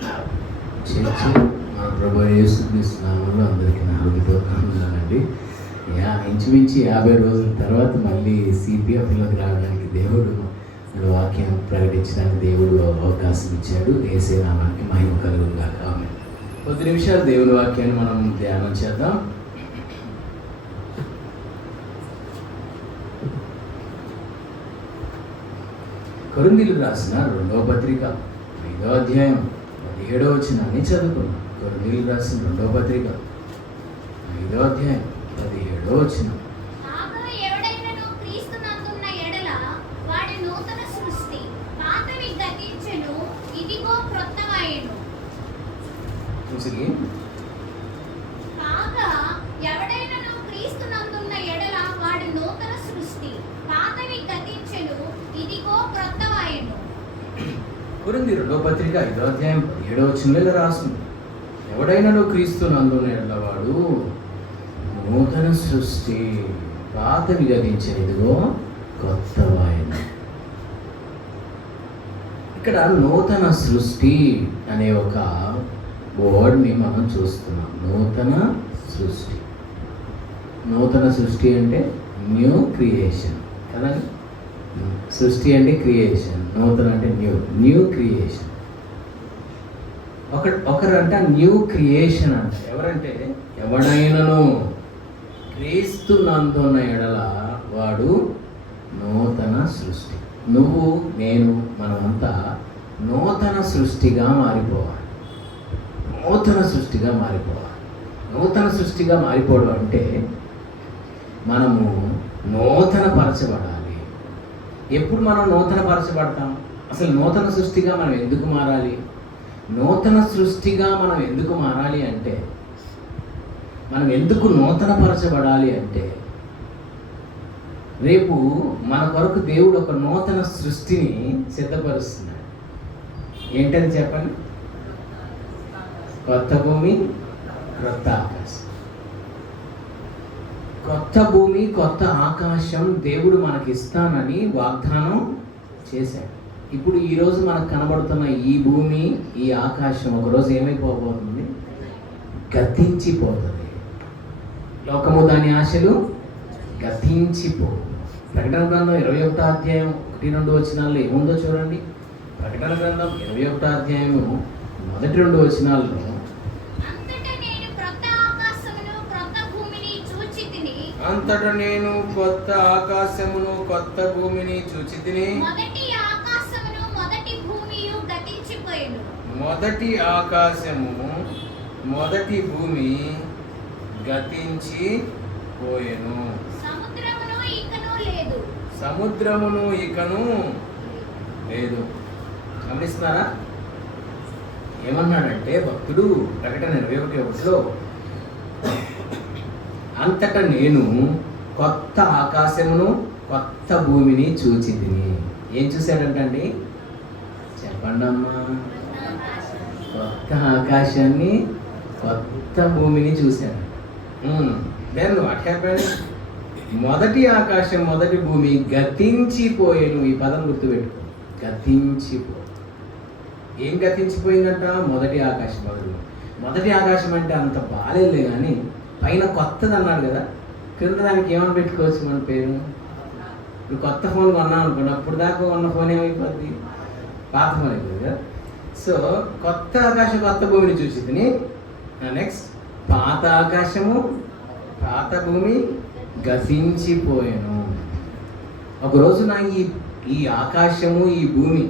Church మన ప్రభు యేసుక్రీస్తు నామములో అందరికీ నా హృదయపూర్వకంగానండి. ఇంచుమించు 50 రోజుల తర్వాత మళ్ళీ సిపిఎఫ్లోకి రావడానికి దేవుడు వాక్యం ప్రకటించడానికి దేవుడు అవకాశం ఇచ్చాడు. యేసే నామానికి మహిమ కలుగునుగాక. ఆమేన్. కొద్ది నిమిషాలు దేవుని వాక్యాన్ని మనం ధ్యానం చేద్దాం. కొరింథీయులకు రాసిన 2వ పత్రిక 5వ అధ్యాయం 17వ వచనాన్ని చదువుకున్నాం. కొరింథీయులకు రాసిన 2వ పత్రిక 5వ అధ్యాయం 17వ వచనం. కొరింథీయులకు 2వ పత్రిక 5వ అధ్యాయం 17వ వచనంలో రాస్తుంది, ఎవడైనాను క్రీస్తునందున్న ఎడల వాడు నూతన సృష్టి, పాతవి గతించెను, ఇదిగో కొత్తవాయెను. ఇక్కడ నూతన సృష్టి అనే ఒక వర్డ్ని మనం చూస్తున్నాం. నూతన సృష్టి. నూతన సృష్టి అంటే న్యూ క్రియేషన్ కదా. సృష్టి అంటే క్రియేషన్, నూతన అంటే న్యూ క్రియేషన్. ఒకరంట న్యూ క్రియేషన్ అంట. ఎవరంటే ఎవడైనను క్రీస్తు నందున్న ఎడల వాడు నూతన సృష్టి. నువ్వు, నేను, మనమంతా నూతన సృష్టిగా మారిపోవాలి. నూతన సృష్టిగా మారిపోవాలి. నూతన సృష్టిగా మారిపోవడం అంటే మనము నూతన పరచబడాలి. ఎప్పుడు మనం నూతన పరచబడతాం? అసలు నూతన సృష్టిగా మనం ఎందుకు మారాలి? నూతన సృష్టిగా మనం ఎందుకు మారాలి అంటే, మనం ఎందుకు నూతన పరచబడాలి అంటే, రేపు మన కొరకు దేవుడు ఒక నూతన సృష్టిని సిద్ధపరుస్తున్నాడు. ఏంటని చెప్పండి? కొత్త భూమి, కొత్త ఆకాశం. కొత్త భూమి, కొత్త ఆకాశం దేవుడు మనకి ఇస్తానని వాగ్దానం చేశాడు. ఇప్పుడు ఈరోజు మనకు కనబడుతున్న ఈ భూమి, ఈ ఆకాశం ఒకరోజు ఏమైపోబోతుంది? గతించిపోతుంది. లోకము దాని ఆశలు గతించిపో. ప్రకటన గ్రంథం 21వ అధ్యాయం 1-2 వచనాల్లో ఏముందో చూడండి. ప్రకటన గ్రంథం 21వ అధ్యాయము 1-2 వచనాల్లో, అంతటా నేను కొత్త ఆకాశమును కొత్త భూమిని చూచితిని. మొదటి ఆకాశము మొదటి భూమి గతించిపోయెను. సముద్రమును ఇకను లేదు. గమనిస్తున్నారా? ఏమన్నాడంటే భక్తుడు ప్రకటన 21:1లో, అంతటా నేను కొత్త ఆకాశమును కొత్త భూమిని చూచితిని. ఏం చూశాడంటండి? చెప్పండి అమ్మా. కొత్త ఆకాశాన్ని కొత్త భూమిని చూశాడు. Then what happened? మొదటి ఆకాశం మొదటి భూమి గతించిపోయేను. ఈ పదం గుర్తుపెట్టుకో, గతించిపో. ఏం గతించిపోయిందంట? మొదటి ఆకాశం మొదటి ఆకాశం అంటే అంత బాలేదు కానీ పైన కొత్తది అన్నాడు కదా, కింద దానికి ఏమని పెట్టుకోవచ్చు మన పేరు? ఇప్పుడు కొత్త ఫోన్ కొన్నాం అనుకోండి, అప్పుడు దాకా ఉన్న ఫోన్ ఏమైపోద్ది? పాత ఫోన్ అయిపోతుంది కదా. సో కొత్త ఆకాశం కొత్త భూమిని చూసి, నెక్స్ట్ పాత ఆకాశము పాత భూమి గతించిపోయాను. ఒకరోజు నా ఈ ఆకాశము ఈ భూమి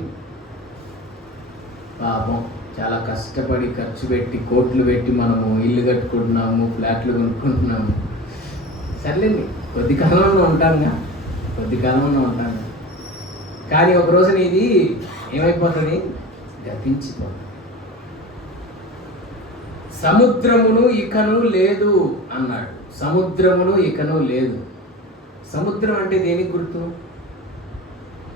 పాపం చాలా కష్టపడి ఖర్చు పెట్టి కోట్లు పెట్టి మనము ఇల్లు కట్టుకుంటున్నాము, ఫ్లాట్లు కొనుక్కుంటున్నాము. సర్లేండి, కొద్ది కాలంలో ఉంటాను. కానీ ఒక రోజున ఇది ఏమైపోతుంది? గతించిపోతుంది. సముద్రమును ఇకను లేదు అన్నాడు. సముద్రమును ఇకను లేదు. సముద్రం అంటే దేనికి గుర్తు?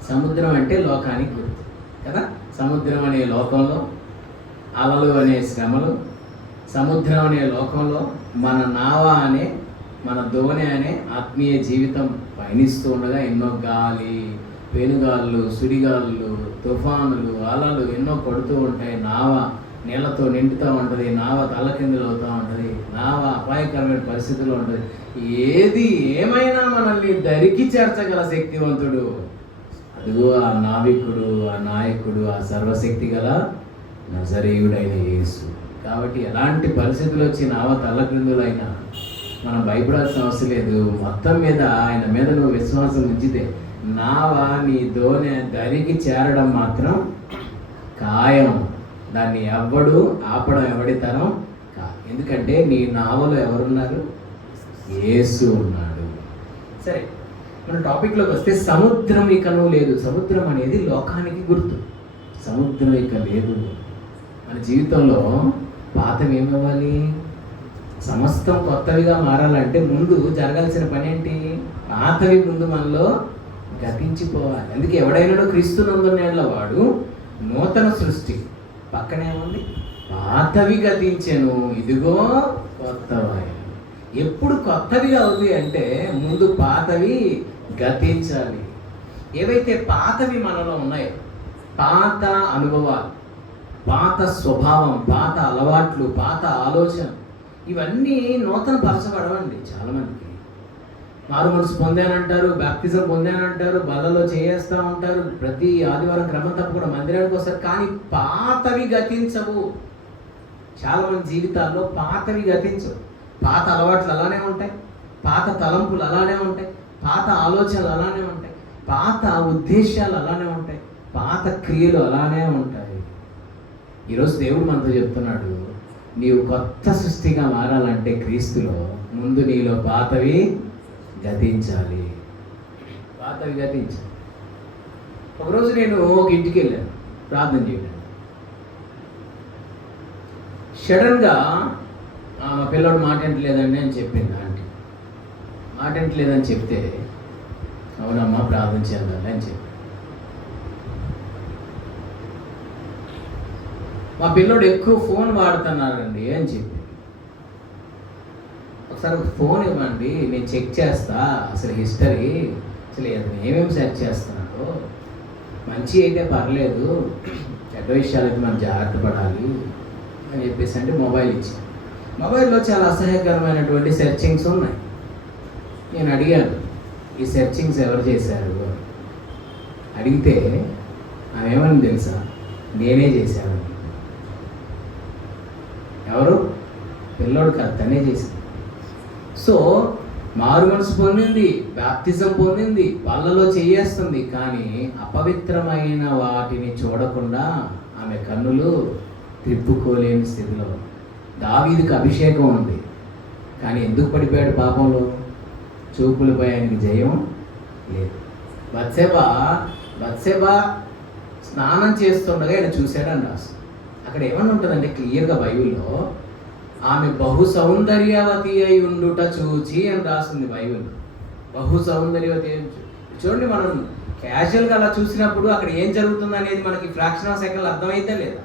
సముద్రం అంటే లోకానికి గుర్తు కదా. సముద్రం అనే లోకంలో అలలు అనే శ్రమలు, సముద్రం అనే లోకంలో మన నావ అనే మన దోణి అనే ఆత్మీయ జీవితం పయనిస్తూ ఉండగా ఎన్నో గాలి, పెనుగాళ్ళు, సుడిగాళ్ళు, తుఫానులు, అలలు ఎన్నో కొడుతూ ఉంటాయి. నావ నీళ్ళతో నిండుతూ ఉంటుంది, నావ తల్లకిందులు అవుతూ ఉంటుంది, నావ అపాయకరమైన పరిస్థితుల్లో ఉంటుంది. ఏది ఏమైనా మనల్ని దరికి చేర్చగల శక్తివంతుడు అదిగో ఆ నావికుడు, ఆ నాయకుడు, ఆ సర్వశక్తి గల నజరేయుడైన యేసు. కాబట్టి ఎలాంటి పరిస్థితులు వచ్చి నావ తల్లకిందులైనా మనం భయపడాల్సిన అవసరం లేదు. మొత్తం మీద ఆయన మీద నువ్వు విశ్వాసం ఉంచితే నావ నీ దరికి చేరడం మాత్రం ఖాయం. దాన్ని ఎవ్వడు ఆపడం ఎవడి తరం ఎందుకంటే నీ నావలో ఎవరున్నారు? యేసు ఉన్నాడు. సరే, మన టాపిక్లోకి వస్తే సముద్రం ఇకను లేదు. సముద్రం అనేది లోకానికి గుర్తు. సముద్రం ఇక లేదు. మన జీవితంలో పాతం ఏమవ్వాలి? సమస్తం కొత్తవిగా మారాలంటే ముందు జరగాల్సిన పని ఏంటి? పాతవి ముందు మనలో గతించిపోవాలి. అందుకే ఎవడైనా క్రీస్తునందున్న వాడు నూతన సృష్టి. పక్కనే ఉంది పాతవి గతించెను, ఇదిగో కొత్తవి. ఎప్పుడు కొత్తవి అవుతాయి అంటే ముందు పాతవి గతించాలి. ఏవైతే పాతవి మనలో ఉన్నాయో, పాత అనుభవాలు, పాత స్వభావం, పాత అలవాట్లు, పాత ఆలోచన, ఇవన్నీ నూతన పరచబడవండి. చాలామందికి మారు మనసు పొందానంటారు, బ్యాప్టిజం పొందానంటారు, బలలో చేయేస్తూ ఉంటారు, ప్రతి ఆదివారం క్రమం తప్పకుండా మందిరానికి వస్తారు, కానీ పాతవి గతించవు. చాలామంది జీవితాల్లో పాతవి గతించవు. పాత అలవాట్లు అలానే ఉంటాయి, పాత తలంపులు అలానే ఉంటాయి, పాత ఆలోచనలు అలానే ఉంటాయి, పాత ఉద్దేశాలు అలానే ఉంటాయి, పాత క్రియలు అలానే ఉంటాయి. ఈరోజు దేవుడు మనతో చెప్తున్నాడు, నీవు కొత్త సృష్టిగా మారాలంటే క్రీస్తులో ముందు నీలో పాతవి గతించాలి. పాతవి గతించాలి. ఒకరోజు నేను ఒక ఇంటికి వెళ్ళాను ప్రార్థన చేయడానికి. సడన్గా మా పిల్లడు మాట వింటలేదండి అని చెప్పింది ఆంటీ. మాట వింటలేదని చెప్తే అవునమ్మా ప్రార్థన చేయాలి అని చెప్పి, మా పిల్లోడు ఎక్కువ ఫోన్ వాడుతున్నారండి అని చెప్పి, ఒకసారి ఫోన్ ఇవ్వండి నేను చెక్ చేస్తా అసలు హిస్టరీ, అసలు ఏమేమి సెర్చ్ చేస్తున్నాడో, మంచి అయితే పర్లేదు, చెడ్డ విషయాలు అయితే మనం జాగ్రత్త పడాలి అని చెప్పేసి అంటే మొబైల్ ఇచ్చాను. మొబైల్లో చాలా అసహ్యకరమైనటువంటి సెర్చింగ్స్ ఉన్నాయి. నేను అడిగాను, ఈ సెర్చింగ్స్ ఎవరు చేశారు అడిగితే ఆమె ఏమని తెలుసా? నేనే చేశాను. ఎవరు? పిల్లోడు కాదు, తనే చేసింది. సో మారు మనసు పొందింది, బాప్తిజం పొందింది, వాళ్ళలో చేయేస్తుంది, కానీ అపవిత్రమైన వాటిని చూడకుండా ఆమె కన్నులు తిప్పుకోలేని స్థితిలో. దావీదుకి అభిషేకం ఉంది, కానీ ఎందుకు పడిపోయాడు పాపంలో? చూపులపై ఆయనకి జయం లేదు. బత్షెబ స్నానం చేస్తుండగా ఆయన చూశాడని రాసు. అక్కడ ఏమన్నా ఉంటుందంటే క్లియర్గా బైబిల్లో, ఆమె బహు సౌందర్యవతి అయి ఉండుట చూచి అని రాస్తుంది బైబిల్లో. బహు సౌందర్యవతి చూడండి, మనం క్యాజువల్గా అలా చూసినప్పుడు అక్కడ ఏం జరుగుతుంది అనేది మనకి ఫ్రాక్షన్ ఆఫ్ సెకండ్లు అర్థమైతే లేదా?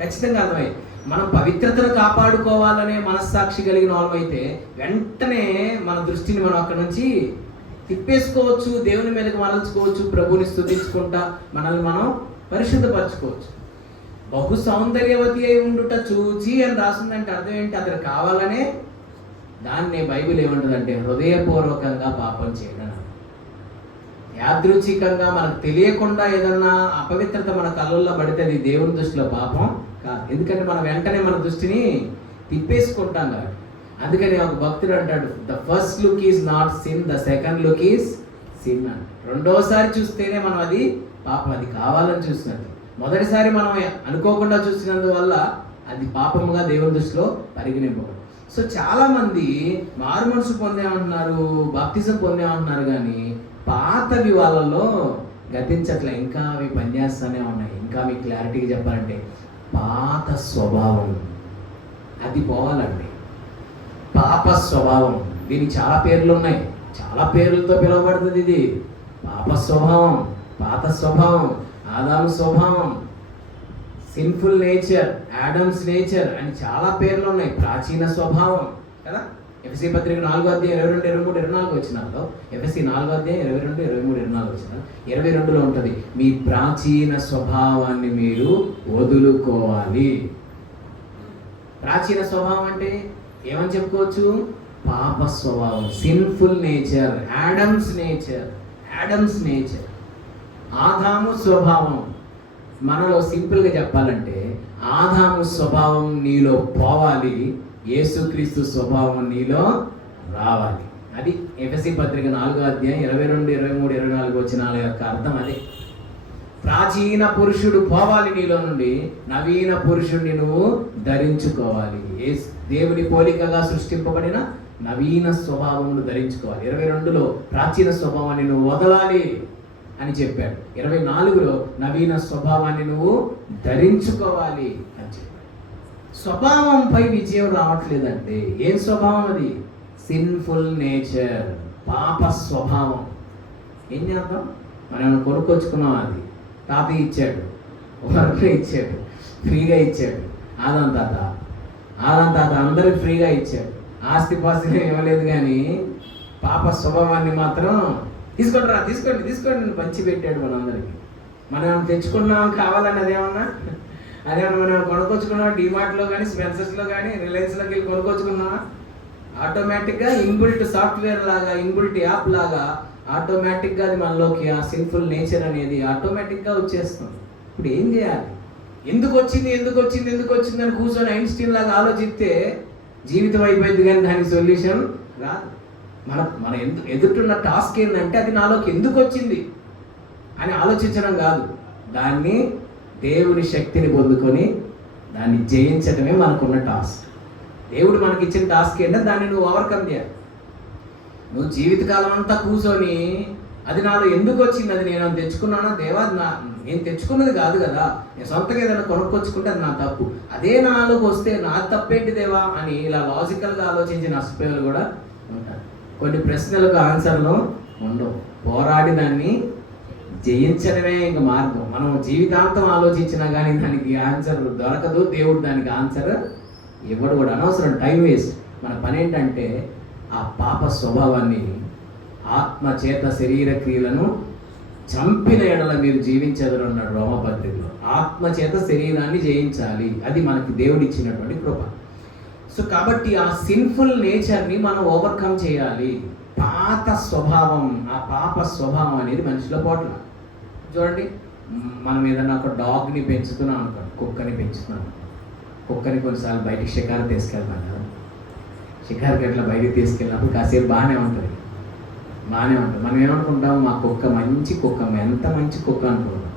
ఖచ్చితంగా అర్థమైంది. మనం పవిత్రతను కాపాడుకోవాలనే మనస్సాక్షి కలిగిన వాళ్ళమైతే వెంటనే మన దృష్టిని మనం అక్కడ నుంచి తిప్పేసుకోవచ్చు, దేవుని మీదకి మరల్చుకోవచ్చు, ప్రభుని స్తుతించుకుంటా మనల్ని మనం పరిశుద్ధపరచుకోవచ్చు. బహు సౌందర్యవతి అయి ఉండుట చూచి అని రాసిందంటే అర్థం ఏంటి? అతను కావాలనే. దాన్ని బైబిల్ ఏమంటుందంటే హృదయపూర్వకంగా పాపం చేయడం. యాదృచ్ఛికంగా మనకు తెలియకుండా ఏదన్నా అపవిత్రత మన కళ్ళల్లో పడితే అది దేవుని దృష్టిలో పాపం కాదు. ఎందుకంటే మనం వెంటనే మన దృష్టిని తిప్పేసుకుంటాం కాబట్టి. అందుకని ఒక భక్తుడు అంటాడు, the first look is not sin, the second look is sin అని. రెండోసారి చూస్తేనే మనం అది పాపం, అది కావాలని చూసినట్టు. మొదటిసారి మనం అనుకోకుండా చూసినందువల్ల అది పాపముగా దేవుని దృష్టిలో పరిగణింపబడు. సో చాలామంది మారు మనసు పొందామంటున్నారు, బాప్తిజం పొందామంటున్నారు, కానీ పాతవి వాళ్ళలో గతించట్లే. ఇంకా అవి పనిచేస్తూనే ఉన్నాయి. ఇంకా మీకు క్లారిటీగా చెప్పాలంటే పాత స్వభావం అది పోవాలండి. పాప స్వభావం, దీనికి చాలా పేర్లు ఉన్నాయి, చాలా పేర్లతో పిలువబడుతుంది. ఇది పాప స్వభావం, పాత స్వభావం, ఆదాము స్వభావం, సిన్ఫుల్ నేచర్, యాడమ్స్ నేచర్ అని చాలా పేర్లు ఉన్నాయి. ప్రాచీన స్వభావం కదా. ఎఫ్ఎస్సీ పత్రిక 4:22-23-24 వచ్చినాల్లో, ఎఫ్ఎస్సీ 4:22-23-24 వచ్చిన 22లో ఉంటుంది, మీ ప్రాచీన స్వభావాన్ని మీరు వదులుకోవాలి. ప్రాచీన స్వభావం అంటే ఏమని చెప్పుకోవచ్చు? పాప స్వభావం, సిన్ఫుల్ నేచర్, యాడమ్స్ నేచర్. ఆదాము స్వభావం మనలో సింపుల్గా చెప్పాలంటే ఆదాము స్వభావం నీలో పోవాలి, యేసుక్రీస్తు స్వభావం నీలో రావాలి. అది ఎఫెసీ పత్రిక 4వ అధ్యాయం 22, 23, 24 వచనాల యొక్క అర్థం అదే. ప్రాచీన పురుషుడు పోవాలి నీలో నుండి, నవీన పురుషుడిని నువ్వు ధరించుకోవాలి. దేవుని పోలికగా సృష్టింపబడిన నవీన స్వభావమును ధరించుకోవాలి. 22లో ప్రాచీన స్వభావాన్ని నువ్వు వదలాలి అని చెప్పాడు. 24లో నవీన స్వభావాన్ని నువ్వు ధరించుకోవాలి అని చెప్పాడు. స్వభావంపై విజయం రావట్లేదంటే ఏం స్వభావం అది? సిన్ఫుల్ నేచర్, పాప స్వభావం. ఏం చేద్దాం? మనం కొనుక్కొచ్చుకున్నాం, అది తాతయ్య ఇచ్చాడు, వర్క్ ఇచ్చాడు, ఫ్రీగా ఇచ్చాడు. ఆదాం తాత అందరికి ఫ్రీగా ఇచ్చాడు. ఆస్తిపాస్తులు ఇవ్వలేదు, కానీ పాప స్వభావాన్ని మాత్రం తీసుకోండి పంచి పెట్టాడు మనందరికి. మనం తెచ్చుకున్నాం కావాలని అదేమన్నా మనం కొనుక్కొచ్చుకున్నాం. డిమార్ట్లో కానీ, స్పెన్సర్స్లో కానీ, రిలయన్స్లోకి వెళ్ళి కొనుక్కొచ్చుకున్నామా? ఆటోమేటిక్గా ఇన్బిల్ట్ సాఫ్ట్వేర్ లాగా, ఇన్బిల్ట్ యాప్ లాగా ఆటోమేటిక్గా అది మనలోకి ఆ సిన్ఫుల్ నేచర్ అనేది ఆటోమేటిక్గా వచ్చేస్తుంది. ఇప్పుడు ఏం చేయాలి? ఎందుకు వచ్చింది అని కూర్చొని ఐన్స్టీన్ లాగా ఆలోచిస్తే జీవితం అయిపోయింది, కానీ దానికి సొల్యూషన్ రాదు. మన ఎదుర్కొన్న టాస్క్ ఏంటంటే అది నాలోకి ఎందుకు వచ్చింది అని ఆలోచించడం కాదు, దాన్ని దేవుని శక్తిని పొందుకొని దాన్ని జయించడమే మనకున్న టాస్క్. దేవుడు మనకి ఇచ్చిన టాస్క్ ఏంటంటే దాన్ని నువ్వు ఓవర్కమ్ చేయాలి. నువ్వు జీవితకాలం అంతా కూర్చొని అది నాలో ఎందుకు వచ్చింది, అది నేను తెచ్చుకున్నానా దేవా, నేను తెచ్చుకున్నది కాదు కదా, నేను సొంతగా ఏదైనా కొనుక్కొచ్చుకుంటే అది నా తప్పు, అదే నాలోకి వస్తే నా తప్పేంటి దేవా అని ఇలా లాజికల్గా ఆలోచించి నష్టపోయేలు కూడా ఉంటారు. కొన్ని ప్రశ్నలకు ఆన్సర్లు ఉండవు, పోరాడి దాన్ని జయించడమే ఇంక మార్గం. మనం జీవితాంతం ఆలోచించినా కానీ దానికి ఆన్సర్ దొరకదు, దేవుడు దానికి ఆన్సర్ ఇవ్వడు కూడా. అనవసరం, టైం వేస్ట్. మన పని ఏంటంటే ఆ పాప స్వభావాన్ని ఆత్మ చేత శరీర క్రియలను చంపిన ఎడల మీరు జీవించదు అన్నాడు రోమపత్రికలో. ఆత్మ చేత శరీరాన్ని జయించాలి, అది మనకి దేవుడు ఇచ్చినటువంటి కృప. సో కాబట్టి ఆ సిన్ఫుల్ నేచర్ని మనం ఓవర్కమ్ చేయాలి. పాత స్వభావం, ఆ పాప స్వభావం అనేది మనిషిలో పోట్ల. చూడండి, మనం ఏదన్నా ఒక డాగ్ని పెంచుతున్నాం అనుకోండి, కుక్కని పెంచుతున్నాం. కుక్కని కొన్నిసార్లు బయటికి షికారు తీసుకెళ్తాం కదా, షికారుకి అట్లా బయటికి తీసుకెళ్ళినప్పుడు కాసేపు బాగానే ఉంటుంది. మనం ఏమనుకుంటాం, మా కుక్క మంచి కుక్క, ఎంత మంచి కుక్క అనుకుంటాం.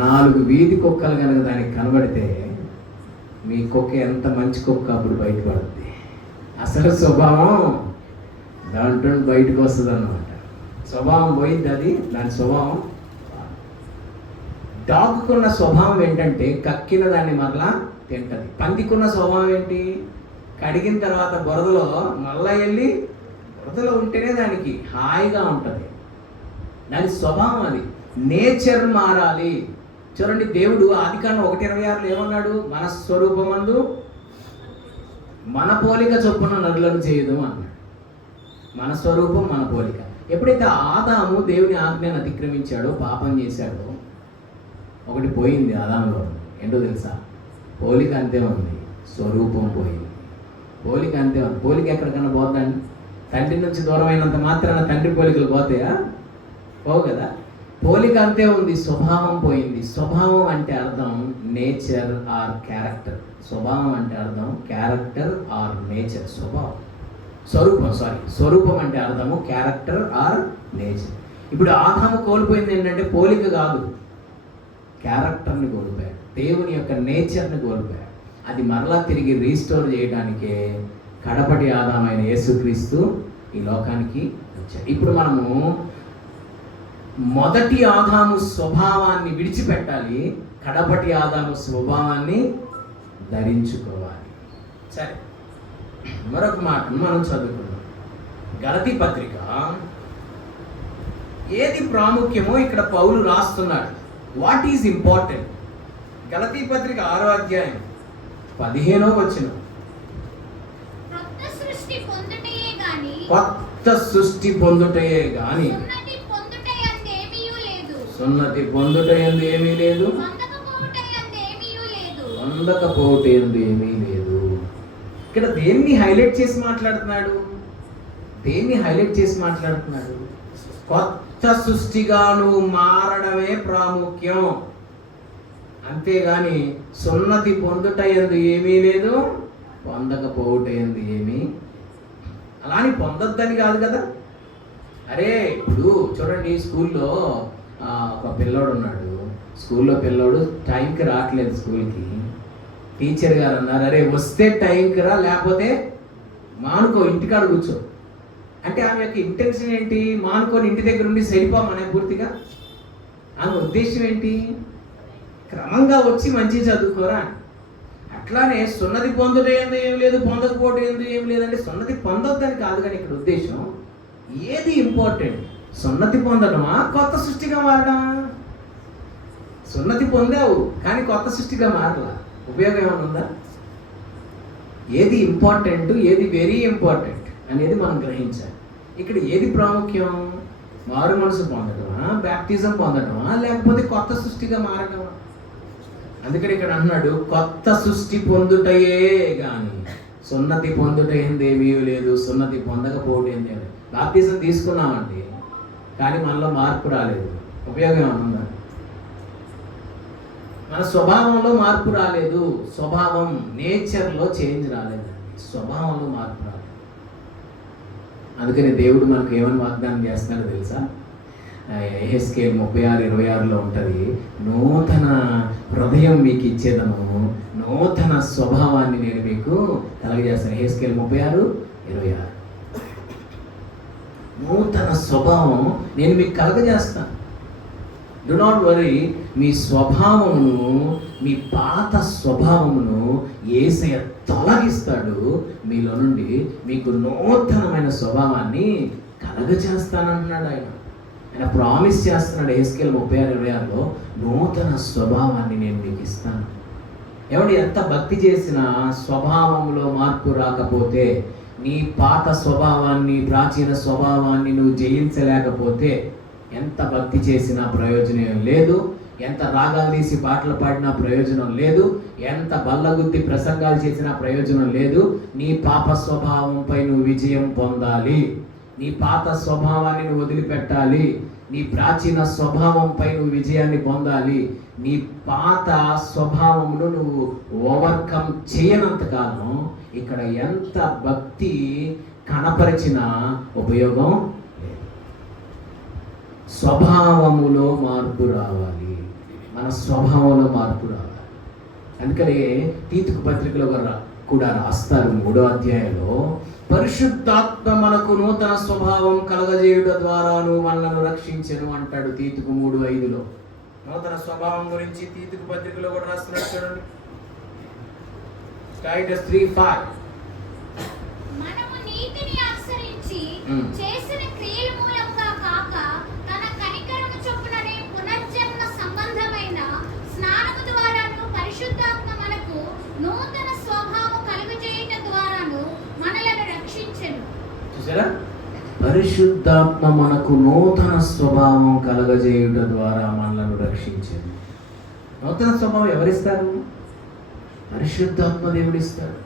4 వీధి కుక్కలు కనుక దానికి కనబడితే మీ కుక్క ఎంత మంచి కుక్క అప్పుడు బయటపడుతుంది. అసలు స్వభావం దాంట్లో బయటకు వస్తుంది అన్నమాట. స్వభావం పోయింది, అది దాని స్వభావం. డాగ్కున్న స్వభావం ఏంటంటే కక్కిన దాన్ని మరలా తింటది. పందికున్న స్వభావం ఏంటి? కడిగిన తర్వాత బురదలో మళ్ళా వెళ్ళి బురదలో ఉంటేనే దానికి హాయిగా ఉంటుంది. దాని స్వభావం అది. నేచర్ మారాలి. చూడండి, దేవుడు ఆదికాండం 1:26 ఏమన్నాడు? మన స్వరూపమందు మన పోలిక చొప్పున నరులను చేయదు అన్నాడు. మన స్వరూపం మన పోలిక. ఎప్పుడైతే ఆదాము దేవుని ఆజ్ఞను అతిక్రమించాడో, పాపం చేశాడో, ఒకటి పోయింది ఆదాములో. ఏంటో తెలుసా? పోలిక అంతే ఉంది, స్వరూపం పోయింది. పోలిక అంతే ఉంది. పోలిక ఎక్కడికన్నా పోద్దండి? తండ్రి నుంచి దూరం అయినంత మాత్రాన తండ్రి పోలికలు పోతాయా? పోవు కదా. పోలిక అంతే ఉంది, స్వభావం పోయింది. స్వభావం అంటే అర్థం నేచర్ ఆర్ క్యారెక్టర్. స్వభావం అంటే అర్థం క్యారెక్టర్ ఆర్ నేచర్. స్వరూపం అంటే అర్థము క్యారెక్టర్ ఆర్ నేచర్. ఇప్పుడు ఆదాము కోల్పోయింది ఏంటంటే పోలిక కాదు, క్యారెక్టర్ని కోల్పోయాడు, దేవుని యొక్క నేచర్ని కోల్పోయాడు. అది మరలా తిరిగి రీస్టోర్ చేయడానికే కడపటి ఆదామైన యేసుక్రీస్తు ఈ లోకానికి వచ్చాడు. ఇప్పుడు మనము మొదటి ఆదాము స్వభావాన్ని విడిచిపెట్టాలి, కడపటి ఆదాము స్వభావాన్ని ధరించుకోవాలి. సరే, మరొక మాటను మనం చదువుకున్నాం. గలతీ పత్రిక ఏది ప్రాముఖ్యమో ఇక్కడ పౌలు రాస్తున్నాడు. What is important? గలతీ పత్రిక 6వ అధ్యాయం 15వ వచనం. కొత్త సృష్టి పొందుటయే గాని సున్నతి పొందుటయందు ఏమీ లేదు, పొందకపోవుటయందు ఏమీ లేదు. ఇక్కడ దేన్ని హైలైట్ చేసి మాట్లాడుతున్నాడు? దేన్ని హైలైట్ చేసి మాట్లాడుతున్నాడు? కొత్త సృష్టిగా నువ్వు మారడమే ప్రాముఖ్యం, అంతేగాని సున్నతి పొందుట యందు ఏమీ లేదు, పొందకపోవుట యందు ఏమీ. అలా అని పొందొద్దని కాదు కదా. అరే ఇప్పుడు చూడండి, స్కూల్లో ఒక పిల్లోడు ఉన్నాడు. స్కూల్లో పిల్లోడు టైంకి రావట్లేదు స్కూల్కి. టీచర్ గారు అన్నారు, అరే వస్తే టైంకి రా, లేకపోతే మానుకో, ఇంటికాడ కూర్చో. అంటే ఆమె యొక్క ఇంటెన్షన్ ఏంటి? మానుకొని ఇంటి దగ్గర ఉండి సరిపోమనే పూర్తిగా. ఆమె ఉద్దేశం ఏంటి? క్రమంగా వచ్చి మంచి చదువుకోరా. అట్లానే సున్నతి పొందుట ఏంది ఏం లేదు, పొందకపోవడం ఏంది ఏం లేదంటే సున్నతి పొందొద్దని కాదు. కానీ ఇక్కడ ఉద్దేశం ఏది ఇంపార్టెంట్? సున్నతి పొందడమా, కొత్త సృష్టిగా మారడమా? సున్నతి పొందావు కానీ కొత్త సృష్టిగా మారలా, ఉపయోగం ఏమైనా ఉందా? ఏది ఇంపార్టెంట్, ఏది వెరీ ఇంపార్టెంట్ అనేది మనం గ్రహించాలి. ఇక్కడ ఏది ప్రాముఖ్యం? మారు మనసు పొందడమా, బ్యాప్టిజం పొందడమా, లేకపోతే కొత్త సృష్టిగా మారడమా? అందుకని ఇక్కడ అన్నాడు, కొత్త సృష్టి పొందుటయే కానీ సున్నతి పొందుట ఏందేమీ లేదు, సున్నతి పొందకపోవడం ఏంది. బాప్టిజం తీసుకున్నామండి కానీ మనలో మార్పు రాలేదు, ఉపయోగం ఏమైనా ఉందా? మన స్వభావంలో మార్పు రాలేదు, స్వభావం నేచర్లో చేంజ్ రాలేదండి, స్వభావంలో మార్పు రాలేదు. అందుకని దేవుడు మనకు ఏమని వాగ్దానం చేస్తున్నాడో తెలుసా? యెహెజ్కేలు 36:26లో ఉంటుంది, నూతన హృదయం మీకు ఇచ్చేదను, నూతన స్వభావాన్ని నేను మీకు కలగజేస్తాను. యెహెజ్కేలు 36:26. నూతన స్వభావం నేను మీకు కలగజేస్తాను. Do not worry. మీ స్వభావమును, మీ పాత స్వభావమును యేసయ్య తొలగిస్తాడు మీలో నుండి, మీకు నూతనమైన స్వభావాన్ని కలగజేస్తానంటున్నాడు ఆయన. ఆయన ప్రామిస్ చేస్తున్నాడు యెహెజ్కేలు 36:26లో, నూతన స్వభావాన్ని నేను మీకు ఇస్తాను. ఎవడు ఎంత భక్తి చేసినా స్వభావంలో మార్పు రాకపోతే, నీ పాత స్వభావాన్ని, ప్రాచీన స్వభావాన్ని నువ్వు జయించలేకపోతే ఎంత భక్తి చేసినా ప్రయోజనం లేదు, ఎంత రాగాలు తీసి పాటలు పాడినా ప్రయోజనం లేదు, ఎంత బల్లగుద్ది ప్రసంగాలు చేసినా ప్రయోజనం లేదు. నీ పాప స్వభావంపై నువ్వు విజయం పొందాలి, నీ పాత స్వభావాన్ని నువ్వు వదిలిపెట్టాలి, నీ ప్రాచీన స్వభావంపై నువ్వు విజయాన్ని పొందాలి. నీ పాత స్వభావమును నువ్వు ఓవర్కమ్ చేయనంతకాలం ఇక్కడ ఎంత భక్తి కనపరిచినా ఉపయోగం లేదు. స్వభావములో మార్పు రావాలి, మన స్వభావంలో మార్పు రావాలి. అందుకని తీతుకు పత్రికలో కూడా రాస్తారు 3వ అధ్యాయంలో, పరిశుద్ధాత్మ మనకు నూతన స్వభావం కలగజేయుట ద్వారాను మనలను రక్షించెను అంటాడు తీతుకు 3:5లో. నూతన స్వభావం గురించి తీతుకు పత్రికలో కూడా రాస్తున్నాడు చూడండి. టైటస్ 3:5. మనము నీతిని అనుసరించి చేసిన క్రియల మూలంగా కాక తన కనికరము చొప్పుననే పునర్జన్మ సంబంధమైన స్నానము ద్వారాను పరిశుద్ధాత్మ మనకు నూతన స్వభావం కలుగజేయుట ద్వారాను మనలను రక్షించెను. చూసారా? పరిశుద్ధాత్మ మనకు నూతన స్వభావం కలగజేయుట ద్వారా మనలను రక్షించెను. నూతన స్వభావం ఎవరిస్తారు? పరిశుద్ధాత్మ దేవుడిస్తాడు.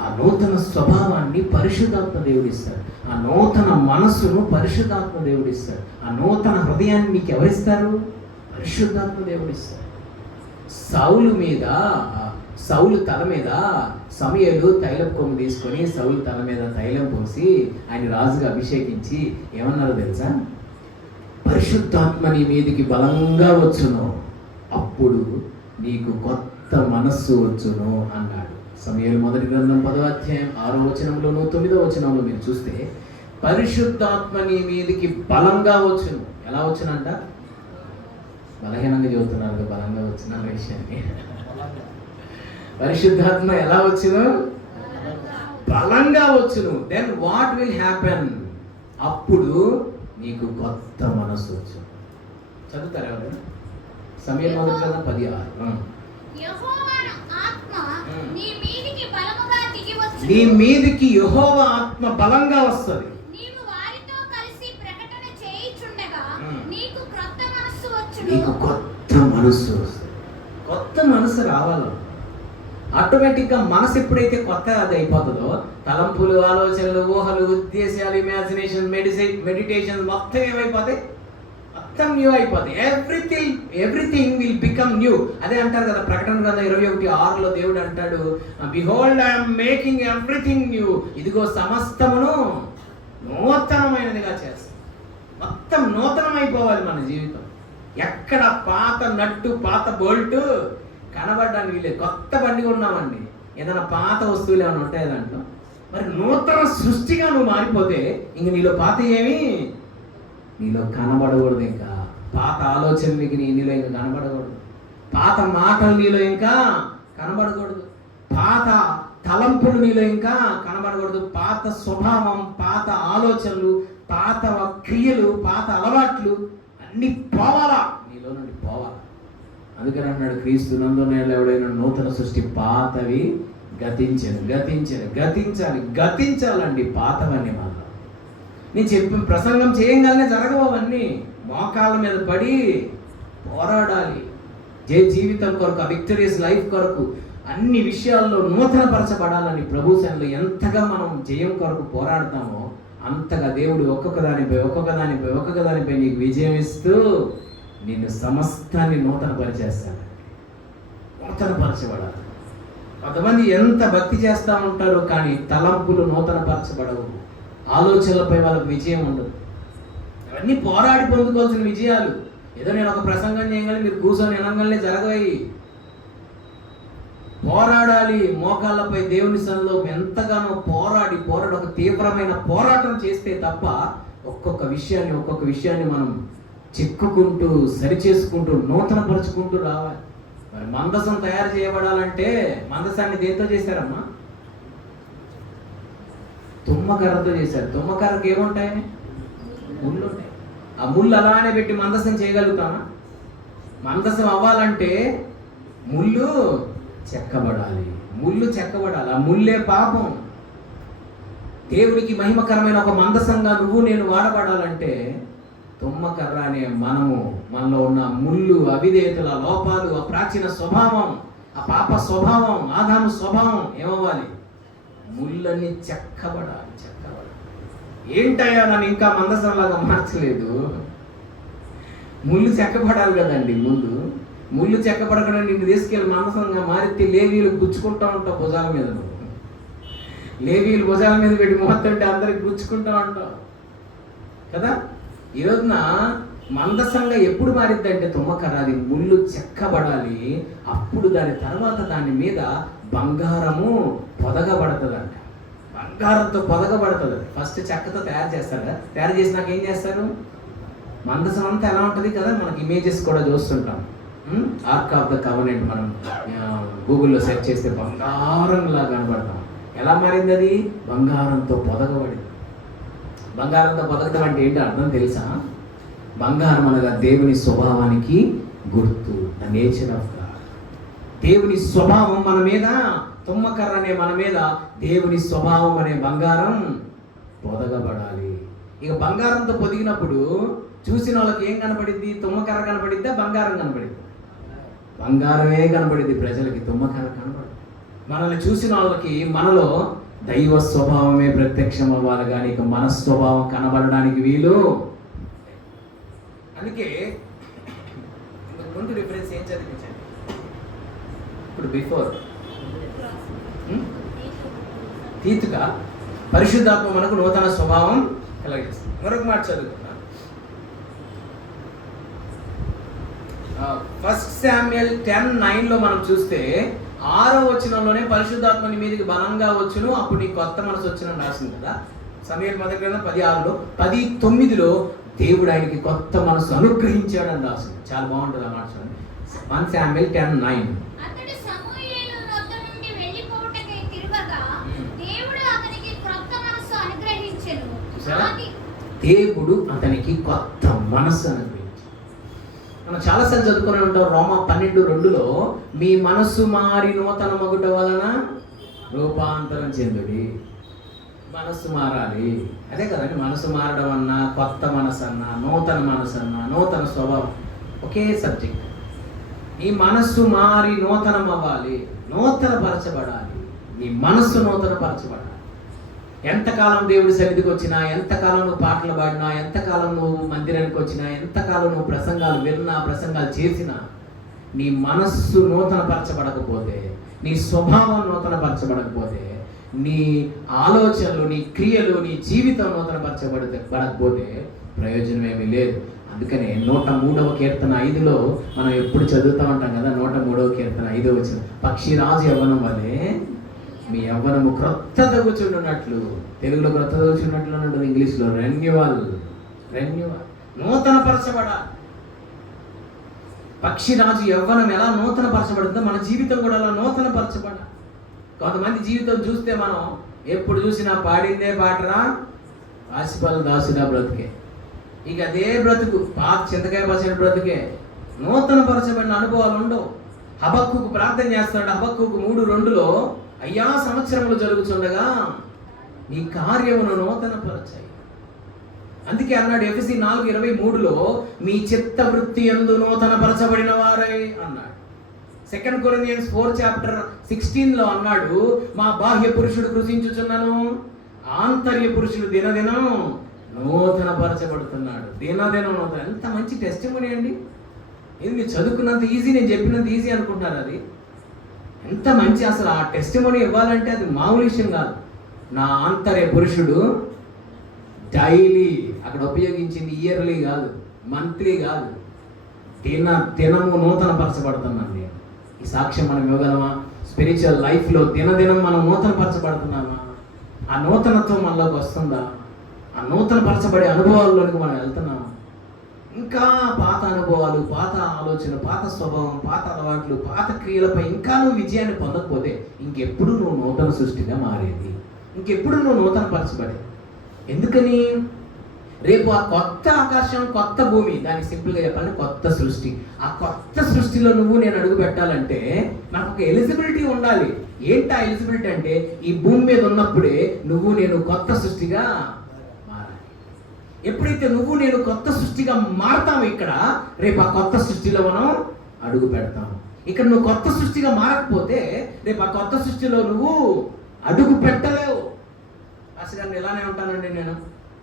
ఆ నూతన స్వభావాన్ని పరిశుద్ధాత్మ దేవుడిస్తాడు. ఆ నూతన మనస్సును పరిశుద్ధాత్మ దేవుడిస్తాడు. ఆ నూతన హృదయాన్ని మీకు ఎవరిస్తారు? పరిశుద్ధాత్మ దేవుడిస్తాడు. సౌలు తల మీద సమూయేలు తైలం కొమ్ము తీసుకొని సౌలు తల మీద తైలం పోసి ఆయన రాజుగా అభిషేకించి ఏమన్నారో తెలుసా? పరిశుద్ధాత్మ నీ మీదికి బలంగా వచ్చును, అప్పుడు నీకు కొత్త మనస్సు వచ్చును అన్నాడు. సమూయేలు మొదటి గ్రంథం 10వ అధ్యాయం 6వ వచనంలోను 9వ వచనంలో మీరు చూస్తే పరిశుద్ధాత్మ నీ మీదికి బలంగా వచ్చును. ఎలా వచ్చునంట? బలహీనంగా చెబుతున్నారు బలంగా వచ్చిన విషయాన్ని. పరిశుద్ధాత్మ ఎలా వచ్చును? బలంగా వచ్చును. Then what will happen? అప్పుడు నీకు కొత్త మనసు వచ్చును. చదువుతారు ఎవరు? సమూయేలు మొదటి గ్రంథం 10:6. యెహోవా ఆత్మ నీ మీదికి బలముగా దిగి వచ్చును. నీ మీదికి యెహోవా ఆత్మ బలంగా వస్తుంది. నీవు వారితో కలిసి ప్రకటన చేయుచుండగా నీకు కొత్త మనస్సు వచ్చును. నీకు కొత్త మనస్సు వస్తుంది. కొత్త మనసు రావాలి. ఆటోమేటిక్గా మనసు ఎప్పుడైతే కొత్త అది అయిపోతుందో, తలంపులు, ఆలోచనలు, ఊహలు, ఉద్దేశాలు, ఇమాజినేషన్, మెడిటేషన్ మొత్తం ఏమైపోతాయి? మొత్తం న్యూ అయిపోతాయి. Everything will become new. అదే అంటారు కదా ప్రకటన గ్రంథం 21:6లో దేవుడు అంటాడు, behold I'm making everything new. ఇదిగో సమస్తమును నూతనమైనదిగా చేస్తాను. మొత్తం నూతనమైపోవాలి మన జీవితం. ఎక్కడ పాత నట్టు, పాత బోల్టు కనబడడానికి వీలేదు. కొత్త బండి ఉన్నామండి, ఏదైనా పాత వస్తువులు ఏమైనా ఉంటాయి దాంట్లో. మరి నూతన సృష్టిగా నువ్వు మారిపోతే ఇంక నీలో పాత ఏమి నీలో కనబడకూడదు. ఇంకా పాత ఆలోచనలకి నీలో ఇంకా కనబడకూడదు. పాత మాటలు నీలో ఇంకా కనబడకూడదు. పాత తలంపులు నీలో ఇంకా కనబడకూడదు. పాత స్వభావం, పాత ఆలోచనలు, పాత క్రియలు, పాత అలవాట్లు అన్నీ పోవాలా, నీలో నుండి పోవాలా. అందుకని అన్నాడు, క్రీస్తు నందున ఎవడైనా నూతన సృష్టి, పాతవి గతించాలండి పాతవన్నీ. మనం నేను చెప్పిన ప్రసంగం చేయంగానే జరగవు అవన్నీ. మోకాళ్ళ మీద పడి పోరాడాలి. జీవితం కొరకు, విక్టరియస్ లైఫ్ కొరకు, అన్ని విషయాల్లో నూతన పరచబడాలని ప్రభు సన్నిధిలో ఎంతగా మనం జయం కొరకు పోరాడతామో అంతగా దేవుడు ఒక్కొక్క దానిపై నీకు విజయం ఇస్తూ నిన్ను సమస్తాన్ని నూతన పరచబడాలి. కొంతమంది ఎంత భక్తి చేస్తూ ఉంటారో కానీ తలంపులు నూతన పరచబడవు, ఆలోచనలపై వాళ్ళకి విజయం ఉండదు. అవన్నీ పోరాడి పొందుకోవాల్సిన విజయాలు. ఏదో నేను ఒక ప్రసంగం చేయగానే మీరు కూర్చొని వినంగానే జరగాయి. పోరాడాలి. మోకాళ్ళపై దేవుని సన్నిధిలో ఎంతగానో పోరాడి ఒక తీవ్రమైన పోరాటం చేస్తే తప్ప ఒక్కొక్క విషయాన్ని మనం చెక్కుకుంటూ, సరిచేసుకుంటూ, నూతన పరుచుకుంటూ రావాలి. మరి మందసం తయారు చేయబడాలంటే మందసాన్ని దేంతో చేశారమ్మా? తుమ్మకర్రతో చేశారు. తుమ్మకర్రకి ఏముంటాయని? ముళ్ళు ఉంటాయి. ఆ ముళ్ళు అలానే పెట్టి మందసం చేయగలుగుతామా? మందసం అవ్వాలంటే ముళ్ళు చెక్కబడాలి. ఆ ముళ్ళే పాపం. దేవుడికి మహిమకరమైన ఒక మందసంగా నువ్వు నేను వాడబడాలంటే తుమ్మకర్ర అనే మనలో ఉన్న ముళ్ళు, అవిధేయతల లోపాలు, ఆ ప్రాచీన స్వభావం, ఆ పాప స్వభావం, ఆదాము స్వభావం ఏమవ్వాలి? ముళ్ళని చెక్కబడాలి. ఏంటయ్యా నన్ను ఇంకా మందసంలాగా మార్చలేదు? ముళ్ళు చెక్కబడాలి కదండి. ముళ్ళు చెక్కబడకుండా నిన్ను తీసుకెళ్ళి మందసంగా మారితే లేవీలు గుచ్చుకుంటూ ఉంటావు భుజాల మీద. లేవీలు భుజాల మీద పెట్టి మోస్తుంటే అందరికి గుచ్చుకుంటూ ఉంటావు కదా. ఈ రోజున మందసంగా ఎప్పుడు మారిద్దంటే తుమ్మకర్ర, అది ముళ్ళు చెక్కబడాలి. అప్పుడు దాని తర్వాత దాని మీద బంగారము పొదగబడుతుందంట. బంగారంతో పొదగబడుతుంది. ఫస్ట్ చెక్కతో తయారు చేస్తారు. తయారు చేసినాక ఏం చేస్తారు? మందసం అంతా ఎలా ఉంటుంది కదా, మనకి ఇమేజెస్ కూడా చూస్తుంటాం. ఆర్క్ ఆఫ్ ద కవెనెంట్ మనం గూగుల్లో సెర్చ్ చేస్తే బంగారంలా కనబడతాం. ఎలా మారింది అది? బంగారంతో పొదగబడింది. బంగారంతో పొదగడం అంటే ఏంటో అర్థం తెలుసా? బంగారం అనగా దేవుని స్వభావానికి గుర్తు, ద నేచర్ ఆఫ్ గాడ్. దేవుని స్వభావం మన మీద, తుమ్మకర్ర అనే మన మీద దేవుని స్వభావం అనే బంగారం పొదగబడాలి. ఇక బంగారంతో పొదిగినప్పుడు చూసిన వాళ్ళకి ఏం కనపడింది? తుమ్మకర్ర కనపడిద్దా, బంగారం కనపడింది? బంగారమే కనపడింది ప్రజలకి, తుమ్మకర్ర కనపడింది. మనల్ని చూసిన వాళ్ళకి మనలో దైవ స్వభావమే ప్రత్యక్షం అవ్వాలి కానీ ఇక మన స్వభావం కనబడడానికి వీలు. అందుకే ముందు రిఫరెన్స్ ఏం చదివించండి. ఇప్పుడు బిఫోర్ తీతుగా పరిశుద్ధాత్మ మనకు నూతన స్వభావం కలగజేస్తుంది. మరొక మాట చదువుకున్నా. 1 శామ్యూయల్ 10:9 మనం చూస్తే 6వ వచనంలోనే పరిశుద్ధాత్మని మీదకి బలంగా వచ్చును, అప్పుడు నీ కొత్త మనసు వచ్చిన రాసింది కదా. సమూయేలు మొదటి గ్రంథం 10:6లో, 10:9లో దేవుడు ఆయనకి కొత్త మనసు అనుగ్రహించాడని రాసింది. చాలా బాగుంటుంది ఆ మాట చూడండి. 1 శామ్యూయల్ 10:9. దేవుడు అతనికి కొత్త మనస్సు అనుగ్రహించాడు. మనం చాలాసార్లు చదువుకుని ఉంటాం. రోమా 12:2లో మీ మనస్సు మారి నూతన మగుట వలన రూపాంతరం చెందుడి. మనస్సు మారాలి. అదే కదండి, మనసు మారడం అన్నా, కొత్త మనసు అన్నా, నూతన మనసు అన్నా, నూతన స్వభావం ఒకే సబ్జెక్ట్. నీ మనస్సు మారి నూతనం అవ్వాలి, నూతన పరచబడాలి. నీ మనస్సు నూతన పరచబడాలి. ఎంతకాలం దేవుడి సన్నిధికి వచ్చినా, ఎంతకాలం నువ్వు పాటలు పాడినా, ఎంతకాలం నువ్వు మందిరానికి వచ్చినా, ఎంతకాలం నువ్వు ప్రసంగాలు విన్నా, ప్రసంగాలు చేసినా, నీ మనస్సు నూతన పరచబడకపోతే, నీ స్వభావం నూతన పరచబడకపోతే, నీ ఆలోచనలు, నీ క్రియలు, నీ జీవితం నూతన పరచబడకపోతే ప్రయోజనం ఏమీ లేదు. అందుకనే 103వ కీర్తన 5లో మనం ఎప్పుడు చదువుతూ ఉంటాం కదా. 103వ కీర్తన 5వ వచనం, పక్షిరాజు యవ్వనం వలె మీ యవ్వనము క్రొత్త తగ్గుచున్నట్లు. తెలుగులో క్రొత్త తగ్గుచున్నట్లు ఉంటుంది, ఇంగ్లీష్లో రెన్యువల్. నూతన పరచబడాలి. పక్షిరాజు యవ్వనం ఎలా నూతన పరచబడుతుందో మన జీవితం కూడా అలా నూతన పరచబడాలి. కొంతమంది జీవితం చూస్తే మనం ఎప్పుడు చూసినా పాడిందే పాటరా, ఆసిపాలు దాసుడా బ్రతికే, ఇక అదే బ్రతుకు, పాత చింతకాయ పసిన బ్రతికే. నూతన పరచబడిన అనుభవాలు ఉండవు. హబక్కుకు ప్రార్థన చేస్తున్నాడు. హబక్కుకు 3:2లో, అయ్యా సంవత్సరములు జరుగుతుండగా నీ కార్యమును నూతన పరచాయి. అందుకే అన్నాడు ఎఫెసీ 4:23లో, మీ చిత్త వృత్తి యందు నూతన పరచబడిన వారై అన్నాడు. 2 Corinthians 4:16లో అన్నాడు, మా బాహ్య పురుషుడు కృషించుచున్నాను, ఆంతర్య పురుషుడు దినదినం నూతన పరచబడుతున్నాడు. దినదినం నూతన. ఎంత మంచి టెస్టిమనీ అండి. ఇది మీరు చదువుకున్నంత ఈజీ, నేను చెప్పినంత ఈజీ అనుకుంటున్నారు. అది ఎంత మంచి, అసలు ఆ టెస్టిమనీ ఇవ్వాలంటే అది మామూలు విషయం కాదు. నా ఆంతర్య పురుషుడు డైలీ, అక్కడ ఉపయోగించింది ఇయర్లీ కాదు, మంత్లీ కాదు, దినము నూతన పరచబడుతున్నాను నేను. ఈ సాక్ష్యం మనం ఇవ్వగలమా? స్పిరిచువల్ లైఫ్లో దినదినం మనం నూతన పరచబడుతున్నామా? ఆ నూతనత్వం మనలోకి వస్తుందా? ఆ నూతన పరచబడే అనుభవాల్లోనికి మనం వెళ్తున్నామా? ఇంకా పాత అనుభవాలు, పాత ఆలోచన, పాత స్వభావం, పాత అలవాట్లు, పాత క్రియలపై ఇంకా నువ్వు విజయాన్ని పొందకపోతే ఇంకెప్పుడు నువ్వు నూతన సృష్టిగా మారేది, ఇంకెప్పుడు నువ్వు నూతన పరచబడేది. ఎందుకని? రేపు ఆ కొత్త ఆకాశం, కొత్త భూమి, దానికి సింపుల్గా చెప్పాలంటే కొత్త సృష్టి. ఆ కొత్త సృష్టిలో నువ్వు నేను అడుగు పెట్టాలంటే నాకు ఒక ఎలిజిబిలిటీ ఉండాలి. ఏంటి ఆ ఎలిజిబిలిటీ అంటే, ఈ భూమి మీద ఉన్నప్పుడే నువ్వు నేను కొత్త సృష్టిగా మారాలి. ఎప్పుడైతే నువ్వు నేను కొత్త సృష్టిగా మారతావు ఇక్కడ, రేపు ఆ కొత్త సృష్టిలో మనం అడుగు పెడతాము. ఇక్కడ నువ్వు కొత్త సృష్టిగా మారకపోతే రేపు ఆ కొత్త సృష్టిలో నువ్వు అడుగు పెట్టలేవు. అసలు ఇలానే ఉంటానండి నేను,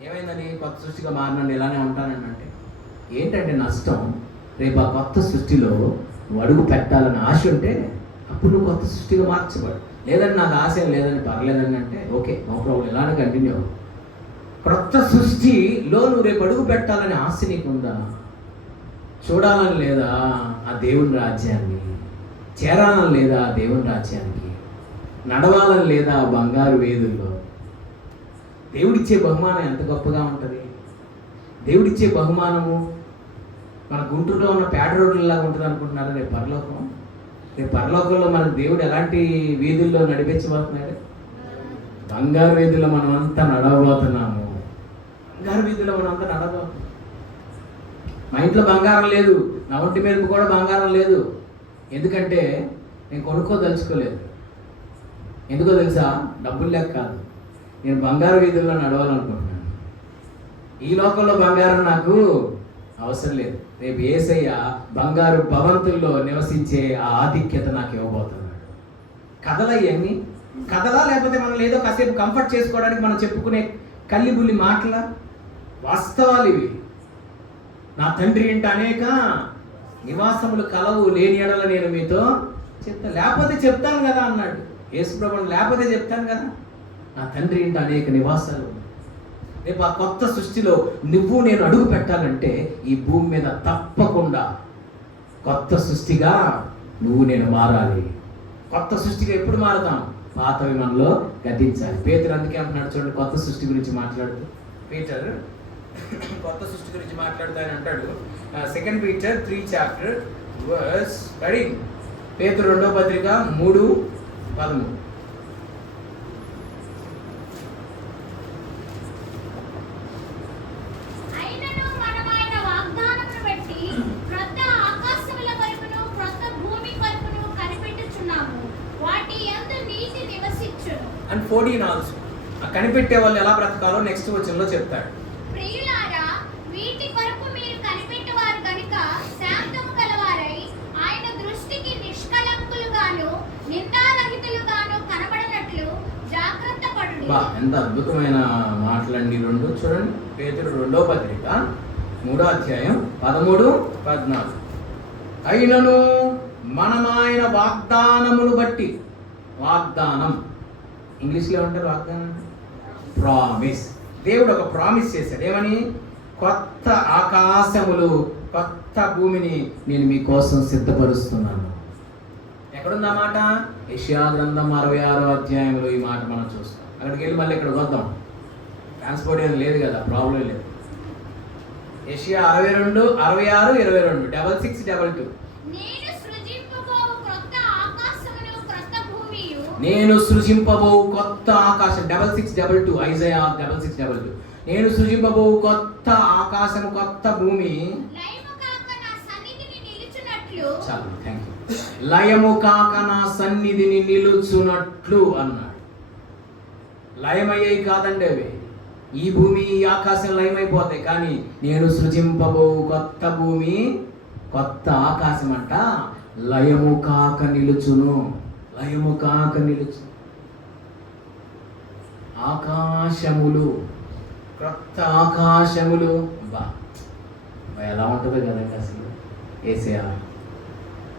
ఏమైందని కొత్త సృష్టిగా మారినండి ఇలానే ఉంటానండి అంటే ఏంటంటే నష్టం. రేపు ఆ కొత్త సృష్టిలో నువ్వు అడుగు పెట్టాలని ఆశ ఉంటే అప్పుడు నువ్వు కొత్త సృష్టిగా మార్చబడు. లేదని నాకు ఆశ లేదని, పర్లేదని అంటే ఓకే, నో ప్రాబ్లం, ఇలానే కంటిన్యూ. కొత్త సృష్టిలో నువ్వు రేపు అడుగు పెట్టాలని ఆశ నీకుందా? చూడాలని లేదా ఆ దేవుని రాజ్యాన్ని? చేరాలని లేదా ఆ దేవుని రాజ్యానికి? నడవాలని లేదా ఆ బంగారు వేదుల్లో? దేవుడిచ్చే బహుమానం ఎంత గొప్పగా ఉంటుంది. దేవుడిచ్చే బహుమానము మన గుంటూరులో ఉన్న పేట రోడ్లలాగా ఉంటుంది అనుకుంటున్నారా? రేపు పరలోకం, రేపు పరలోకంలో మన దేవుడు ఎలాంటి వీధుల్లో నడిపించబోతున్నాడు? బంగారు వీధుల్లో మనం అంతా నడవబోతున్నాము. బంగారు వీధుల్లో మనం అంతా నడవబోతున్నాం. మా ఇంట్లో బంగారం లేదు, నా ఒంటి మీద కూడా బంగారం లేదు. ఎందుకంటే నేను కొనుక్కోదలుచుకోలేదు. ఎందుకో తెలుసా? డబ్బులు లేక కాదు, నేను బంగారు వీధుల్లో నడవాలనుకుంటున్నాను. ఈ లోకంలో బంగారం నాకు అవసరం లేదు. రేపు యేసయ్య బంగారు భవంతుల్లో నివసించే ఆ ఆధిక్యత నాకు ఇవ్వబోతున్నాడు. కథలా ఇవన్నీ? కథలా, లేకపోతే మనం ఏదో కాసేపు కంఫర్ట్ చేసుకోవడానికి మనం చెప్పుకునే కల్లిబుల్లి మాటల? వాస్తవాలు ఇవి. నా తండ్రి ఇంట అనేక నివాసములు కలవు, లేని ఎడల నేను మీతో చెప్తాను, లేకపోతే చెప్తాను కదా అన్నాడు యేసుప్రభువు. లేకపోతే చెప్తాను కదా, నా తండ్రి ఇంట అనేక నివాసాలు. రేపు ఆ కొత్త సృష్టిలో నువ్వు నేను అడుగు పెట్టాలంటే ఈ భూమి మీద తప్పకుండా కొత్త సృష్టిగా నువ్వు నేను మారాలి. కొత్త సృష్టిగా ఎప్పుడు మారుతాం? పాతవి మనలో గతించాలి. పేతురు అందుకే అంటున్నాడు చూడండి, కొత్త సృష్టి గురించి మాట్లాడుతూ. పీటర్ కొత్త సృష్టి గురించి మాట్లాడుతూ ఆయన అంటాడు, 2 Peter 3 పేతురు 2వ పత్రిక 3:13. And 14 also. కనిపెట్టే వాళ్ళు ఎలా బ్రతకాలో నెక్స్ట్ వచనంలో చెప్తాడు. ప్రియులారా, వీటి కొరకు మీరు కనిపెట్టేవారు కనుక శాంతము కలవారై ఆయన బా ఎంత అద్భుతమైన మాటలండి రెండు. చూడండి, పేతురు 2వ పత్రిక 3వ అధ్యాయం 13, 14. అయినను మనమాయన వాగ్దానమును బట్టి, వాగ్దానం ఇంగ్లీష్లో ఉంటారు వాగ్దానం, ప్రామిస్. దేవుడు ఒక ప్రామిస్ చేశాడు. ఏమని? కొత్త ఆకాశములు, కొత్త భూమిని నేను మీకోసం సిద్ధపరుస్తున్నాను. ఎక్కడుంది ఆ మాట? యెషయా గ్రంథం 66వ అధ్యాయంలో ఈ మాట మనం చూస్తాం. అక్కడికి వెళ్ళి మళ్ళీ ఇక్కడికి వద్దాం. ట్రాన్స్పోర్ట్ ఏం లేదు కదా, ప్రాబ్లం లేదు. యెషయా 62, 66, 22, 66, 22. నేను సృజింపబోవు కొత్త ఆకాశం, 66, 22. ఐజయా 66, 22. నేను సృజింపబోవు కొత్త ఆకాశం, కొత్త భూమి. చాలు, థ్యాంక్ యూ. లయము కాక నా సన్నిధిని నిలుచున్నట్లు అన్నాడు. లయమయ్యాయి కాదండి అవి. ఈ భూమి, ఈ ఆకాశం లయమైపోతాయి, కానీ నేను సృజింపబోవు కొత్త భూమి, కొత్త ఆకాశం అంట లయము కాక నిలుచును. లయము కాక నిలుచు. ఆకాశములు, క్రొత్త ఆకాశములు. బా ఎలా ఉంటుందో కదండి అసలు. ఏసయ్య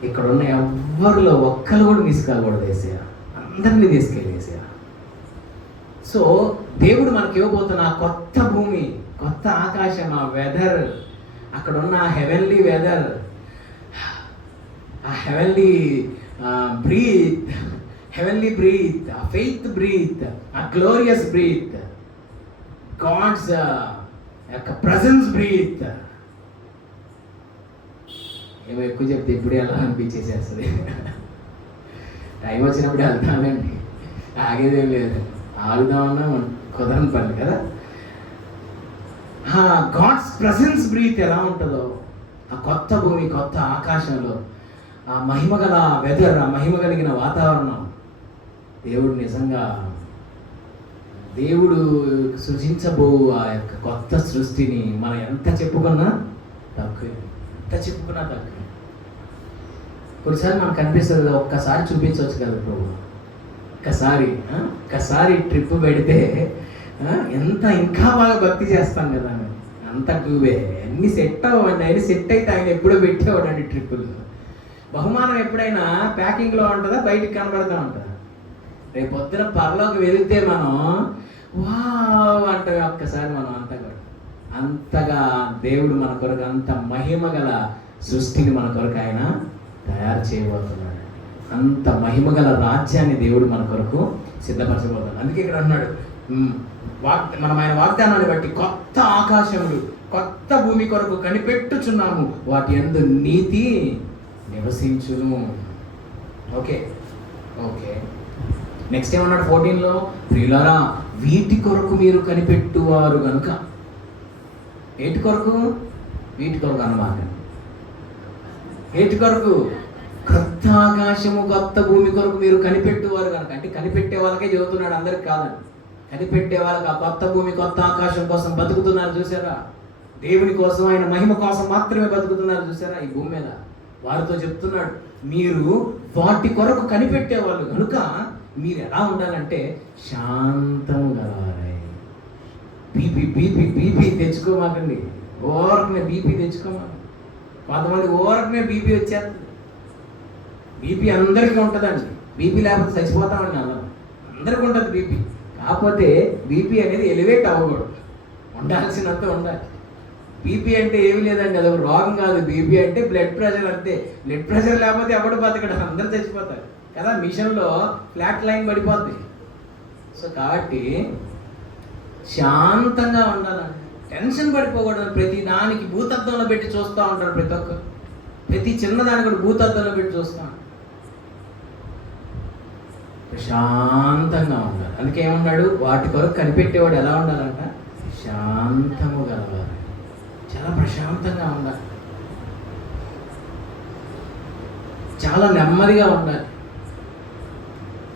ఇక్కడ ఉన్న ఎవ్వరిలో ఒక్కరు కూడా మిస్ కాకూడదు. ఏసయ్య అందరినీ తీసుకెళ్ళి ఏసయ్య. సో దేవుడు మనకి ఇవ్వబోతున్న ఆ కొత్త భూమి, కొత్త ఆకాశం, ఆ వెదర్, అక్కడ ఉన్న హెవెన్లీ వెదర్, ఆ హెవెన్లీ బ్రీత్, హెవెన్లీ బ్రీత్, ఆ ఫెయిత్ బ్రీత్, ఆ గ్లోరియస్ బ్రీత్, గాడ్స్ యొక్క ప్రజెన్స్ బ్రీత్. ఏమో ఎక్కువ చెప్తే ఇప్పుడే అలా అనిపించేసేస్తుంది. టైం వచ్చినప్పుడే వెళ్తానండి, ఆగేదేం లేదు. ఆగుదామన్నా కుదరని పని కదా. గాడ్స్ ప్రజెన్స్ బ్రీత్ ఎలా ఉంటుందో ఆ కొత్త భూమి, కొత్త ఆకాశంలో, ఆ మహిమ గల వెదర్, ఆ మహిమ కలిగిన వాతావరణం. దేవుడు నిజంగా, దేవుడు సృజించబో ఆ యొక్క కొత్త సృష్టిని మనం ఎంత చెప్పుకున్నా తక్కువే, ఎంత చెప్పుకున్నా తక్కువే. కొన్నిసార్లు మనకు అనిపిస్తుంది ఒక్కసారి చూపించవచ్చు కదా ప్రభు, ఒక్కసారి ట్రిప్ పెడితే ఎంత ఇంకా బాగా భక్తి చేస్తాం కదా. అంత టూవే అన్ని సెట్ అవ్వండి. ఆయన సెట్ అయితే ఆయన ఎప్పుడో పెట్టేవాడండి ట్రిప్పులు. బహుమానం ఎప్పుడైనా ప్యాకింగ్లో ఉంటుందా, బయటికి కనబడతా ఉంటుందా? రేపు పొద్దున పరలోకి వెళ్తే మనం వావ్ అంటే ఒక్కసారి మనం అంతగా దేవుడు మన కొరకు అంత మహిమ గల సృష్టిని మన కొరకు ఆయన తయారు చేయబోతున్నాడు. అంత మహిమ గల రాజ్యాన్ని దేవుడు మన కొరకు సిద్ధపరచబోతున్నాడు. అందుకే ఇక్కడ అన్నాడు, మనం ఆయన వాగ్దానాన్ని బట్టి కొత్త ఆకాశములు, కొత్త భూమి కొరకు కనిపెట్టుచున్నాము, వాటి యందు నీతి నివసించును. Okay okay. నెక్స్ట్ ఏమన్నాడు 14లో? ప్రియులారా, వీటి కొరకు మీరు కనిపెట్టువారు కనుక. ఏటి కొరకు? వీటి కొరకు అన్నమాట. ఏటి కొరకు? కొత్త ఆకాశము, కొత్త భూమి కొరకు మీరు కనిపెట్టువారు కనుక. అంటే కనిపెట్టే వాళ్ళకే చెబుతున్నాడు, అందరికి కాదండి. కనిపెట్టే వాళ్ళకి ఆ కొత్త భూమి, కొత్త ఆకాశం కోసం బతుకుతున్నారు చూసారా? దేవుని కోసం, ఆయన మహిమ కోసం మాత్రమే బతుకుతున్నారు చూసారా ఈ భూమి మీద. వారితో చెప్తున్నాడు, మీరు వాటి కొరకు కనిపెట్టేవాళ్ళు కనుక మీరు ఎలా ఉండాలంటే శాంతము గలవారై. బీపీ తెచ్చుకోమాకండి. ఓరకనే బీపీ తెచ్చుకోమాకండి. కొంతమంది ఓరకనే బీపీ వచ్చేస్తుంది. బీపీ అందరికీ ఉంటుందండి. బీపీ లేకపోతే చచ్చిపోతామండి. అందరికీ ఉంటుంది బీపీ. కాకపోతే బీపీ అనేది ఎలివేట్ అవ్వకూడదు, ఉండాల్సినంత ఉండాలి. బీపీ అంటే ఏమీ లేదండి, అది ఒక రోగం కాదు. బీపీ అంటే బ్లడ్ ప్రెషర్ అంతే. బ్లడ్ ప్రెషర్ లేకపోతే ఎవడు బతకడు, అందరూ చచ్చిపోతారు కదా. మిషన్లో ఫ్లాట్ లైన్ పడిపోద్ది. సో కాబట్టి శాంతంగా ఉండాలండి, టెన్షన్ పడిపోకూడదు. ప్రతి దానికి భూతత్వంలో పెట్టి చూస్తూ ఉంటారు ప్రతి ఒక్కరు. ప్రతి చిన్నదాన్ని కూడా భూతత్వంలో పెట్టి చూస్తాం. ప్రశాంతంగా ఉండాలి. అందుకే ఏమన్నాడు? వాటి కొరకు కనిపెట్టేవాడు ఎలా ఉండాలంట? శాంతము గలవారు. చాలా ప్రశాంతంగా ఉండాలి, చాలా నెమ్మదిగా ఉండాలి.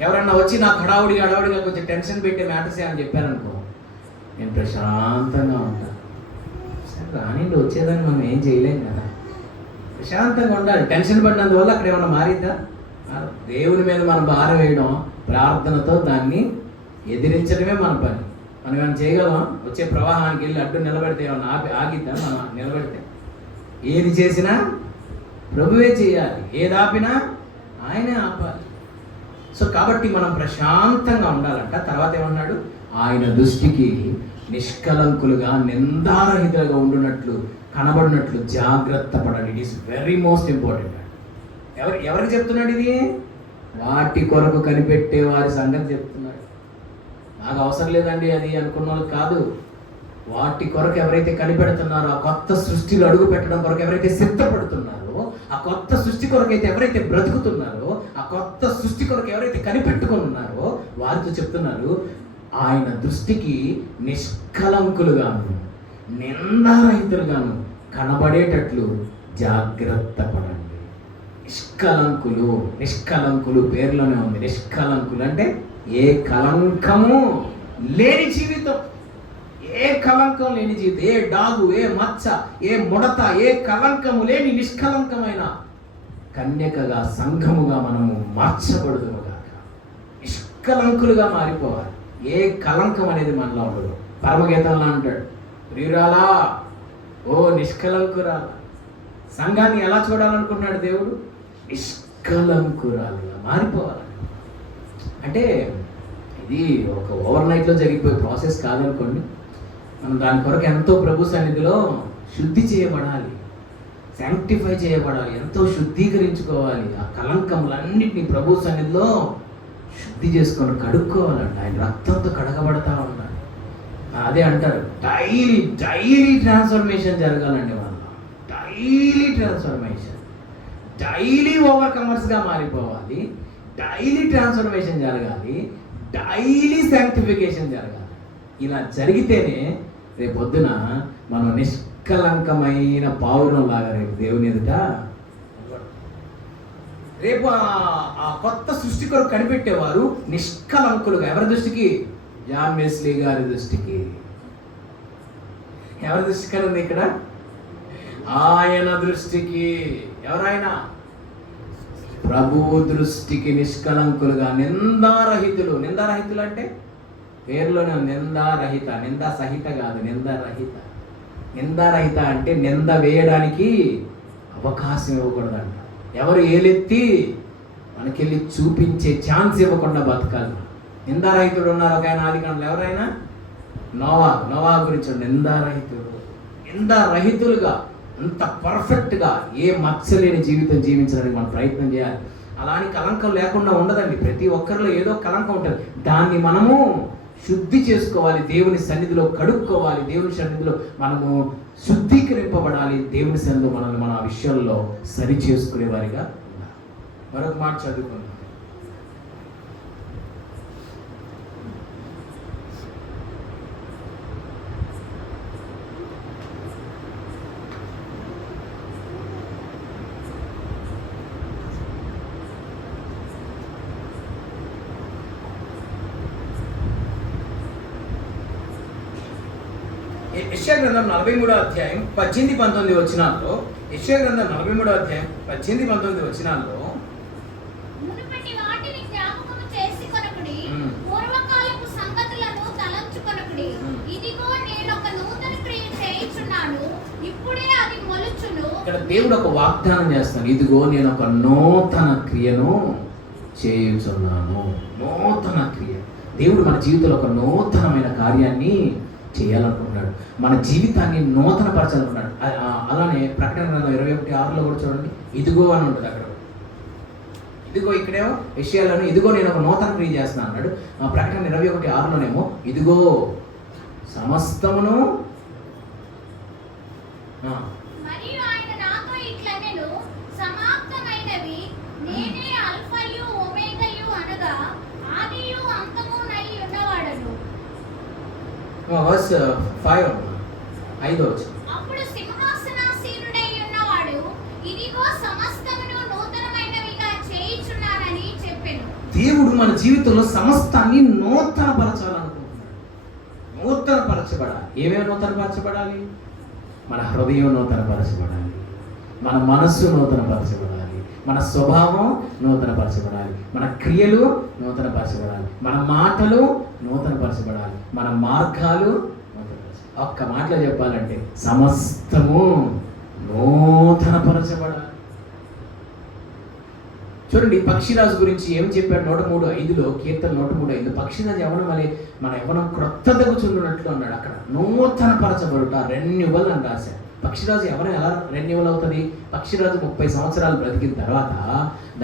ఎవరన్నా వచ్చి నాకు హడావుడిగా కొంచెం టెన్షన్ పెట్టే మ్యాటర్స్ అని చెప్పారనుకో, నేను ప్రశాంతంగా ఉంటాను. సరే రానిండి, వచ్చేదాన్ని మనం ఏం చేయలేం కదా. ప్రశాంతంగా ఉండాలి. టెన్షన్ పడినందువల్ల అక్కడ ఏమన్నా మారిద్దా? దేవుని మీద మనం భారం వేయడం, ప్రార్థనతో దాన్ని ఎదిరించడమే మన పని. మనం ఏమైనా చేయగలమా? వచ్చే ప్రవాహానికి వెళ్ళి అడ్డు నిలబెడితే ఏమన్నా ఆగిద్దా? మనం నిలబెడితే ఏది చేసినా ప్రభువే చేయాలి, ఏది ఆపినా ఆయనే ఆపాలి. సో కాబట్టి మనం ప్రశాంతంగా ఉండాలంట. తర్వాత ఏమన్నాడు? ఆయన దృష్టికి నిష్కలంకులుగా నిందారహితులుగా ఉండునట్లు కనబడినట్లు జాగ్రత్త పడాలి. It is very most important. ఎవరికి చెప్తున్నాడు ఇది? వాటి కొరకు కనిపెట్టే వారి సంగతి చెప్తున్నాడు. నాకు అవసరం లేదండి అది అనుకున్న వాళ్ళు కాదు. వాటి కొరకు ఎవరైతే కనిపెడుతున్నారో, ఆ కొత్త సృష్టిలో అడుగు పెట్టడం కొరకు ఎవరైతే సిద్ధపడుతున్నారో, ఆ కొత్త సృష్టి కొరకు అయితే ఎవరైతే బ్రతుకుతున్నారో, ఆ కొత్త సృష్టి కొరకు ఎవరైతే కనిపెట్టుకొని ఉన్నారో వారితో చెప్తున్నారు, ఆయన దృష్టికి నిష్కలంకులుగాను నిందారహితులుగాను కనబడేటట్లు జాగ్రత్త పడండి. నిష్కలంకులు పేర్లోనే ఉంది. నిష్కలంకులు అంటే ఏ కలంకము లేని జీవితం, ఏ కలంకం లేని జీవితం, ఏ డాగు, ఏ మచ్చ, ఏ ముడత, ఏ కలంకము లేని నిష్కలంకమైన కన్యకగా, సంఘముగా మనము మార్చబడుదుముగాక. నిష్కలంకులుగా మారిపోవాలి. ఏ కలంకం అనేది మనలో ఉండదు. పరమగీతంలో అంటాడు, ప్రియురాలా ఓ నిష్కలంకురాలా. సంఘాన్ని ఎలా చూడాలనుకున్నాడు దేవుడు? నిష్కలంకురాలుగా మారిపోవాలి. అంటే ఇది ఒక ఓవర్ నైట్లో జరిగిపోయే ప్రాసెస్ కాదనుకోండి. మనం దాని కొరకు ఎంతో ప్రభు సన్నిధిలో శుద్ధి చేయబడాలి, శాంక్టిఫై చేయబడాలి, ఎంతో శుద్ధీకరించుకోవాలి. ఆ కలంకములన్నింటినీ ప్రభు సన్నిధిలో శుద్ధి చేసుకొని కడుక్కోవాలంట. ఆయన రక్తంతో కడగబడతా ఉండాలి. అదే అంటారు, డైలీ ట్రాన్స్ఫర్మేషన్ జరగాలండి. వాళ్ళ డైలీ ట్రాన్స్ఫర్మేషన్, డైలీ ఓవర్కమర్స్గా మారిపోవాలి, డైలీ ట్రాన్స్ఫర్మేషన్ జరగాలి, డైలీ శాంక్టిఫికేషన్ జరగాలి. ఇలా జరిగితేనే రేపు పొద్దున మనం నిష్కలంకమైన పావురం లాగా రేపు దేవుని ఎదుట రేపు ఆ కొత్త సృష్టి కొరకు కనిపెట్టేవారు నిష్కలంకులుగా. ఎవరి దృష్టికి? జాన్ వెస్లీ గారి దృష్టికి. ఎవరి దృష్టికి ఉంది ఇక్కడ? ఆయన దృష్టికి. ఎవరైనా ప్రభు దృష్టికి నిష్కలంకులుగా నిందారహితులు. నిందారహితులు అంటే పేరులోనే నిందారహిత. నిందా సహిత కాదు, నిందారహిత. నిందారహిత అంటే నింద వేయడానికి అవకాశం ఇవ్వకూడదంట. ఎవరు ఏలెత్తి మనకెళ్ళి చూపించే ఛాన్స్ ఇవ్వకుండా బతకాలి. నిందారహితుడు ఉన్నారు ఒక ఆయన ఆదికాండంలో. ఎవరైనా? నోవా గురించి నిందారహితులుగా అంత పర్ఫెక్ట్గా ఏ మచ్చలేని జీవితం జీవించడానికి మనం ప్రయత్నం చేయాలి. అలాని కలంకం లేకుండా ఉండదండి. ప్రతి ఒక్కరిలో ఏదో కలంకం ఉంటుంది. దాన్ని మనము శుద్ధి చేసుకోవాలి, దేవుని సన్నిధిలో కడుక్కోవాలి, దేవుని సన్నిధిలో మనము శుద్ధీకరింపబడాలి. దేవుని సన్నిధిలో మనల్ని మన విషయాల్లో సరి చేసుకునే వారిగా ఉండాలి. మరొక మాట చదువుకుందాం. యెషయా గ్రంథం 43వ అధ్యాయం 18-19 వచనాల్లో, యెషయా గ్రంథం 43వ అధ్యాయం 18-19 వచనాల్లో, మునుపటి వాటిని జ్ఞాపకము చేసుకొనుడి, పూర్వకాలపు సంగతులను తలంచుకొనుడి. ఇదిగో నేను ఒక నూతన క్రియ చేయుచున్నాను, ఇప్పుడే అది మొలుచును. ఇక్కడ దేవుడు ఒక వాగ్దానం చేస్తాను. ఇదిగో నేను ఒక నూతన క్రియను చేయుచున్నాను. నూతన క్రియ. దేవుడు మన జీవితంలో ఒక నూతనమైన కార్యాన్ని చేయాలనుకుంటున్నాడు. మన జీవితాన్ని నూతన పరచాలనుకున్నాడు. అలానే ప్రకటన గ్రంథం 21:6 కూడా చూడండి, ఇదిగో అని ఉంటుంది అక్కడ. ఇదిగో ఇక్కడేమో విషయాలను ఇదిగో నేను ఒక నూతన క్రియ చేస్తున్నాను అన్నాడు. ప్రకటన 21:6లోనేమో ఇదిగో సమస్తమును. మరియు ఆయన నాతో ఇట్లనెను, సమాప్తమైనవి, నేనే అల్ఫయు ఒమేగయు అనగా ఆదియు అంతమునై ఉన్నవాడను. వర్స్ 5 5 అప్పుడు సింహాసనాసీనుడై ఉన్నవాడు ఇదిగో సమస్తమును నూతనమైనవిగా చేయుచున్నానని చెప్పెను. దేవుడు మన జీవితంలో సమస్తాన్ని నూతనపరచాలనుకుంటున్నాడు. నూతనపరచబడాలి. ఏమేమి నూతనపరచబడాలి? మన హృదయం నూతనపరచబడాలి, మన మనస్సు నూతనపరచబడాలి, మన స్వభావం నూతనపరచబడాలి, మన క్రియలు నూతనపరచబడాలి, మన మాటలు నూతనపరచబడాలి, మన మార్గాలు నూతనపరచబడాలి. ఒక్క మాటలో చెప్పాలంటే సమస్తము నూతనపరచబడాలి. చూడండి, పక్షిరాజు గురించి ఏం చెప్పాడు 103:5లో, కీర్తన 103:5. పక్షిరాజు యవ్వనం వలె మన యవ్వనం క్రొత్త దగుచున్నట్లు అన్నాడు. అక్కడ నూతనపరచబడుట, రెన్యువల్ అని రాశాడు. పక్షిరాజు యవ్వనం ఎలా రెన్యువల్ అవుతుంది? పక్షిరాజు 30 సంవత్సరాలు బ్రతికిన తర్వాత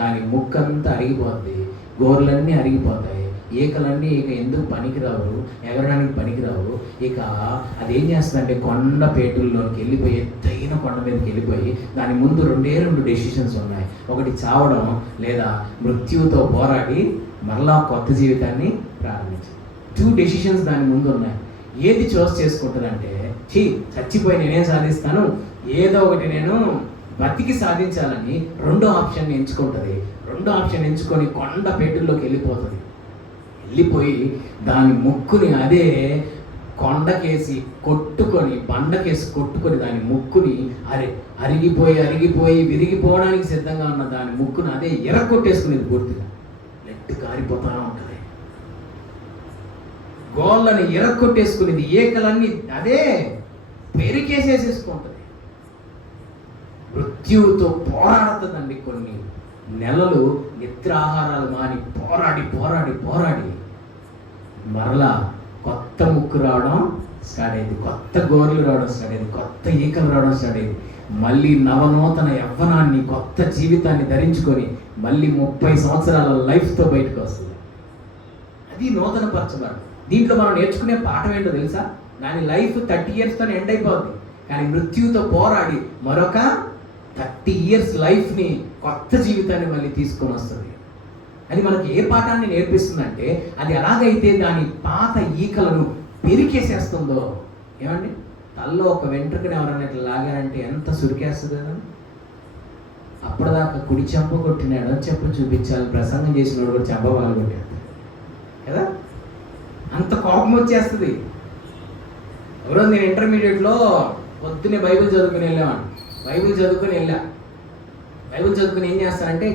దాని ముక్కంతా అరిగిపోద్ది, గోర్లన్నీ అరిగిపోతాయి, ఈకలన్నీ ఇక ఎందుకు పనికిరావు, ఎగరడానికి పనికిరావు. ఇక అదేం చేస్తుందంటే కొండ పేటుల్లోకి వెళ్ళిపోయి, ఎత్తైన కొండ మీదకి వెళ్ళిపోయి, దాని ముందు 2 డెసిషన్స్ ఉన్నాయి. ఒకటి చావడం, లేదా మృత్యువుతో పోరాడి మరలా కొత్త జీవితాన్ని ప్రారంభించడం. 2 డెసిషన్స్ దాని ముందు ఉన్నాయి. ఏది చూస్ చేసుకుంటుందంటే, చచ్చిపోయి నేనేం సాధిస్తాను, ఏదో ఒకటి నేను బతికి సాధించాలని రెండో ఆప్షన్ ఎంచుకుంటుంది. రెండో ఆప్షన్ ఎంచుకొని కొండ పేటుల్లోకి వెళ్ళిపోతుంది. వెళ్ళిపోయి దాని ముక్కుని అదే కొండకేసి కొట్టుకొని, బండకేసి కొట్టుకొని దాని ముక్కుని అరిగిపోయి విరిగిపోవడానికి సిద్ధంగా ఉన్న దాని ముక్కుని అదే ఎరగొట్టేసుకునేది. పూర్తిగా లెట్టు కారిపోతా ఉంటుంది, గోళ్ళని ఎరగొట్టేసుకునేది, ఏకలన్నీ అదే పెరికేసేసేసుకుంటుంది. మృత్యువుతో పోరాడుతుందండి. కొన్ని నెలలు నిద్రాహారాలు మాని పోరాడి మరలా కొత్త ముక్కు రావడం స్టార్ట్ అయింది, కొత్త గోర్లు రావడం స్టార్ట్ అయింది, కొత్త ఈకలు రావడం స్టార్ట్ అయింది. మళ్ళీ నవనూతన యవ్వనాన్ని, కొత్త జీవితాన్ని ధరించుకొని మళ్ళీ 30 సంవత్సరాల లైఫ్తో బయటకు వస్తుంది. అది నూతన పరచబడదు. దీంట్లో మనం నేర్చుకునే పాఠం ఏంటో తెలుసా? దాని లైఫ్ 30 ఇయర్స్తో ఎండ్ అయిపోద్ది, కానీ మృత్యువుతో పోరాడి మరొక 30 ఇయర్స్ లైఫ్ని, కొత్త జీవితాన్ని మళ్ళీ తీసుకొని వస్తుంది. అది మనకి ఏ పాఠాన్ని నేర్పిస్తుందంటే, అది ఎలాగైతే దాని పాత ఈకలను పెరికేసేస్తుందో. ఏమండి, తల్లో ఒక వెంట్రుకని ఎవరైనా ఇట్లా లాగారంటే ఎంత సురికేస్తుంది కదా. అప్పటిదాకా కుడి చెంప కొట్టినాడు అని చెప్పు చూపించాలి, ప్రసంగం చేసినోడు కూడా చెంప వాళ్ళు కొట్టాడు కదా, అంత కోపం వచ్చేస్తుంది. ఎవరో నేను ఇంటర్మీడియట్లో పొద్దున్నే బైబిల్ చదువుకుని వెళ్ళాను. బైబిల్ చదువుకుని ఏం చేస్తానంటే,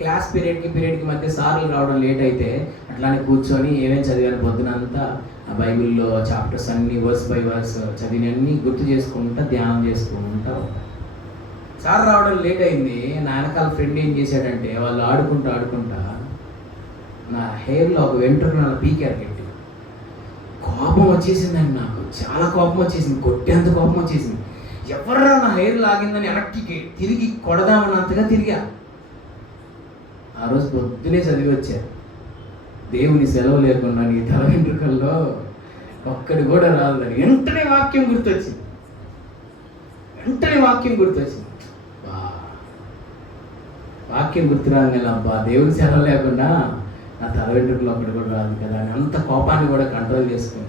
క్లాస్ పీరియడ్కి మధ్య సార్లు రావడం లేట్ అయితే అట్లానే కూర్చొని ఏమేమి చదివాను పొద్దునంతా ఆ బైబిల్లో చాప్టర్స్ అన్నీ వర్స్ బై వర్స్ చదివినన్నీ గుర్తు చేసుకుంటా, ధ్యానం చేసుకుంటా ఉంటాను. సార్ రావడం లేట్ అయింది. నా వెనకాల ఫ్రెండ్ ఏం చేశాడంటే, వాళ్ళు ఆడుకుంటా నా హెయిర్లో ఒక వెంట్రుకను అలా పీకారు గట్టి. కోపం వచ్చేసిందండి, నాకు చాలా కోపం వచ్చేసింది, కొట్టేంత కోపం వచ్చేసింది. ఎవరా నా హెయిర్ లాగిందని వెనక్కి తిరిగి కొడదామన్నంతగా తిరిగా. ఆ రోజు పొద్దునే చదివి వచ్చారు, దేవుని సెలవు లేకుండా నీ తల వెంట్రుకల్లో ఒక్కడి కూడా రాదని. వెంటనే వాక్యం గుర్తొచ్చింది. వాక్యం గుర్తు రాగానే, అబ్బా దేవుని సెలవు లేకుండా నా తల వెంట్రుకల్లో ఒక్కడి కూడా రాదు కదా అని అంత కోపాన్ని కూడా కంట్రోల్ చేసుకుని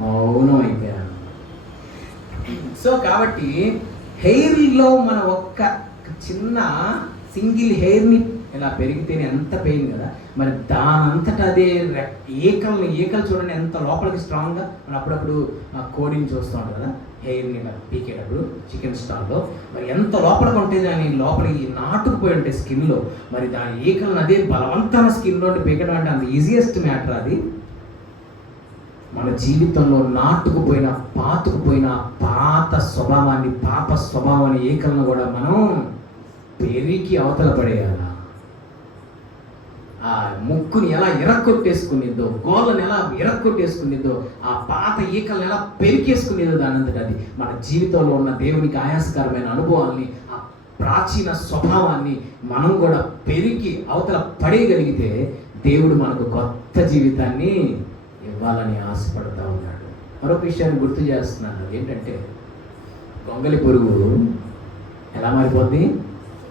మౌనం అయిపోయాను. సో కాబట్టి హెయిర్లో మన ఒక్క చిన్న సింగిల్ హెయిర్ని ఇలా పెరిగితేనే ఎంత పెయిన్ కదా. మరి దానంతటా అదే ఈకలు చూడండి ఎంత లోపలికి స్ట్రాంగ్గా. మనం అప్పుడప్పుడు కోడిని చూస్తూ ఉంటాం కదా, హెయిర్ని పీకేటప్పుడు చికెన్ స్టాల్లో, మరి ఎంత లోపలికి ఉంటే దాని లోపలికి నాటుకుపోయి ఉంటే స్కిన్లో, మరి దాని ఈకలను అదే బలవంతమైన స్కిన్లో పీకడం అంటే అంత ఈజియెస్ట్ మ్యాటర్. అది మన జీవితంలో నాటుకుపోయిన పాతుకుపోయిన పాత స్వభావాన్ని, పాప స్వభావాన్ని, ఈకలను కూడా మనం పెరిగి అవతల పడేయాల. ఆ ముక్కుని ఎలా ఎరక్కొట్టేసుకునేదో, గోళ్ళని ఎలా ఎరక్కొట్టేసుకునేదో, ఆ పాత ఈకలను ఎలా పెరికేసుకునేదో, దానంతట అది మన జీవితంలో ఉన్న దేవునికి ఆయాసకరమైన అనుభవాల్ని, ఆ ప్రాచీన స్వభావాన్ని మనం కూడా పెరిగి అవతల పడేయగలిగితే దేవుడు మనకు కొత్త జీవితాన్ని ఇవ్వాలని ఆశపడుతూ ఉన్నాడు. మరొక విషయాన్ని గుర్తు చేస్తున్నాను, ఏంటంటే గొంగలి పురుగు ఎలా మారిపోద్ది?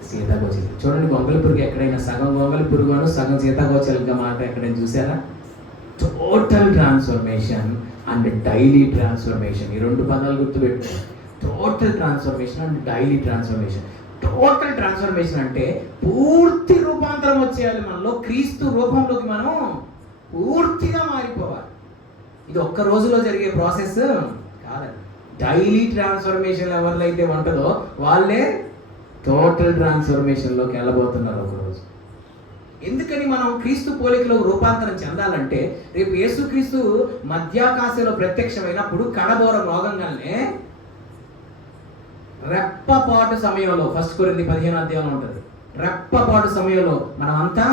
సీతాకోచలు. చూడండి, గొంగలి పురుగు ఎక్కడైనా సగం గొంగలి పురుగు అను సగం సీతాకోచలుగా మాట ఎక్కడైనా చూసారా? Total transformation and daily transformation, ఈ 2 పదాలు గుర్తుపెట్టుకో. Total transformation and daily transformation. Total transformation అంటే పూర్తి రూపాంతరం వచ్చేయాలి మనలో, క్రీస్తు రూపంలోకి మనం పూర్తిగా మారిపోవాలి. ఇది ఒక్క రోజులో జరిగే ప్రాసెస్ కాదండి. డైలీ ట్రాన్స్ఫర్మేషన్ ఎవరిలో అయితే ఉంటుందో వాళ్ళే టోటల్ ట్రాన్స్ఫర్మేషన్లోకి వెళ్ళబోతున్నారు ఒకరోజు. ఎందుకని మనం క్రీస్తు పోలికలో రూపాంతరం చెందాలంటే రేపు యేసుక్రీస్తు మధ్యాకాశంలో ప్రత్యక్షమైనప్పుడు కడబోర మోగంగానే రెప్పపాటు సమయంలో 1 కొరింథీ 15 అధ్యాయంలో ఉంటుంది. రెప్పపాటు సమయంలో మనం అంతా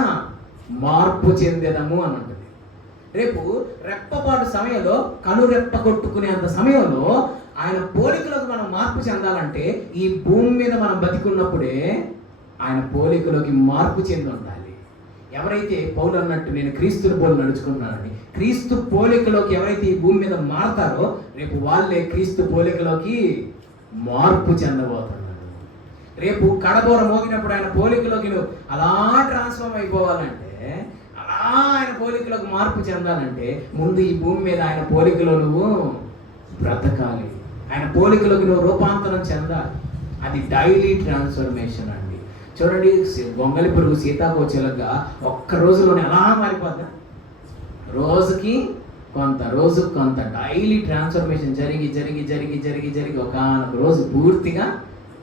మార్పు చెందేదము అని ఉంటుంది. రేపు రెప్పపాటు సమయంలో కనురెప్ప కొట్టుకునేంత సమయంలో ఆయన పోలికలోకి మనం మార్పు చెందాలంటే ఈ భూమి మీద మనం బతికున్నప్పుడే ఆయన పోలికలోకి మార్పు చెంది ఉండాలి. ఎవరైతే పౌలు అన్నట్టు నేను క్రీస్తుని పోలి నడుచుకుంటున్నానని క్రీస్తు పోలికలోకి ఎవరైతే ఈ భూమి మీద మారతారో రేపు వాళ్ళే క్రీస్తు పోలికలోకి మార్పు చెందబోతున్నారు. రేపు కడబోర మోగినప్పుడు ఆయన పోలికలోకి నువ్వు అలా ట్రాన్స్ఫార్మ్ అయిపోవాలంటే, అలా ఆయన పోలికలోకి మార్పు చెందాలంటే ముందు ఈ భూమి మీద ఆయన పోలికలో నువ్వు బ్రతకాలి. ఆయన పోలికలోకి నువ్వు రూపాంతరం చెందాలి. అది డైలీ ట్రాన్స్ఫర్మేషన్ అండి. చూడండి, గొంగలి పురుగు సీతాకోచలుగా ఒక్క రోజులోనే అలా మారిపోద్దా? రోజుకి కొంత డైలీ ట్రాన్స్ఫర్మేషన్ జరిగి జరిగి జరిగి జరిగి జరిగి ఒకనొక రోజు పూర్తిగా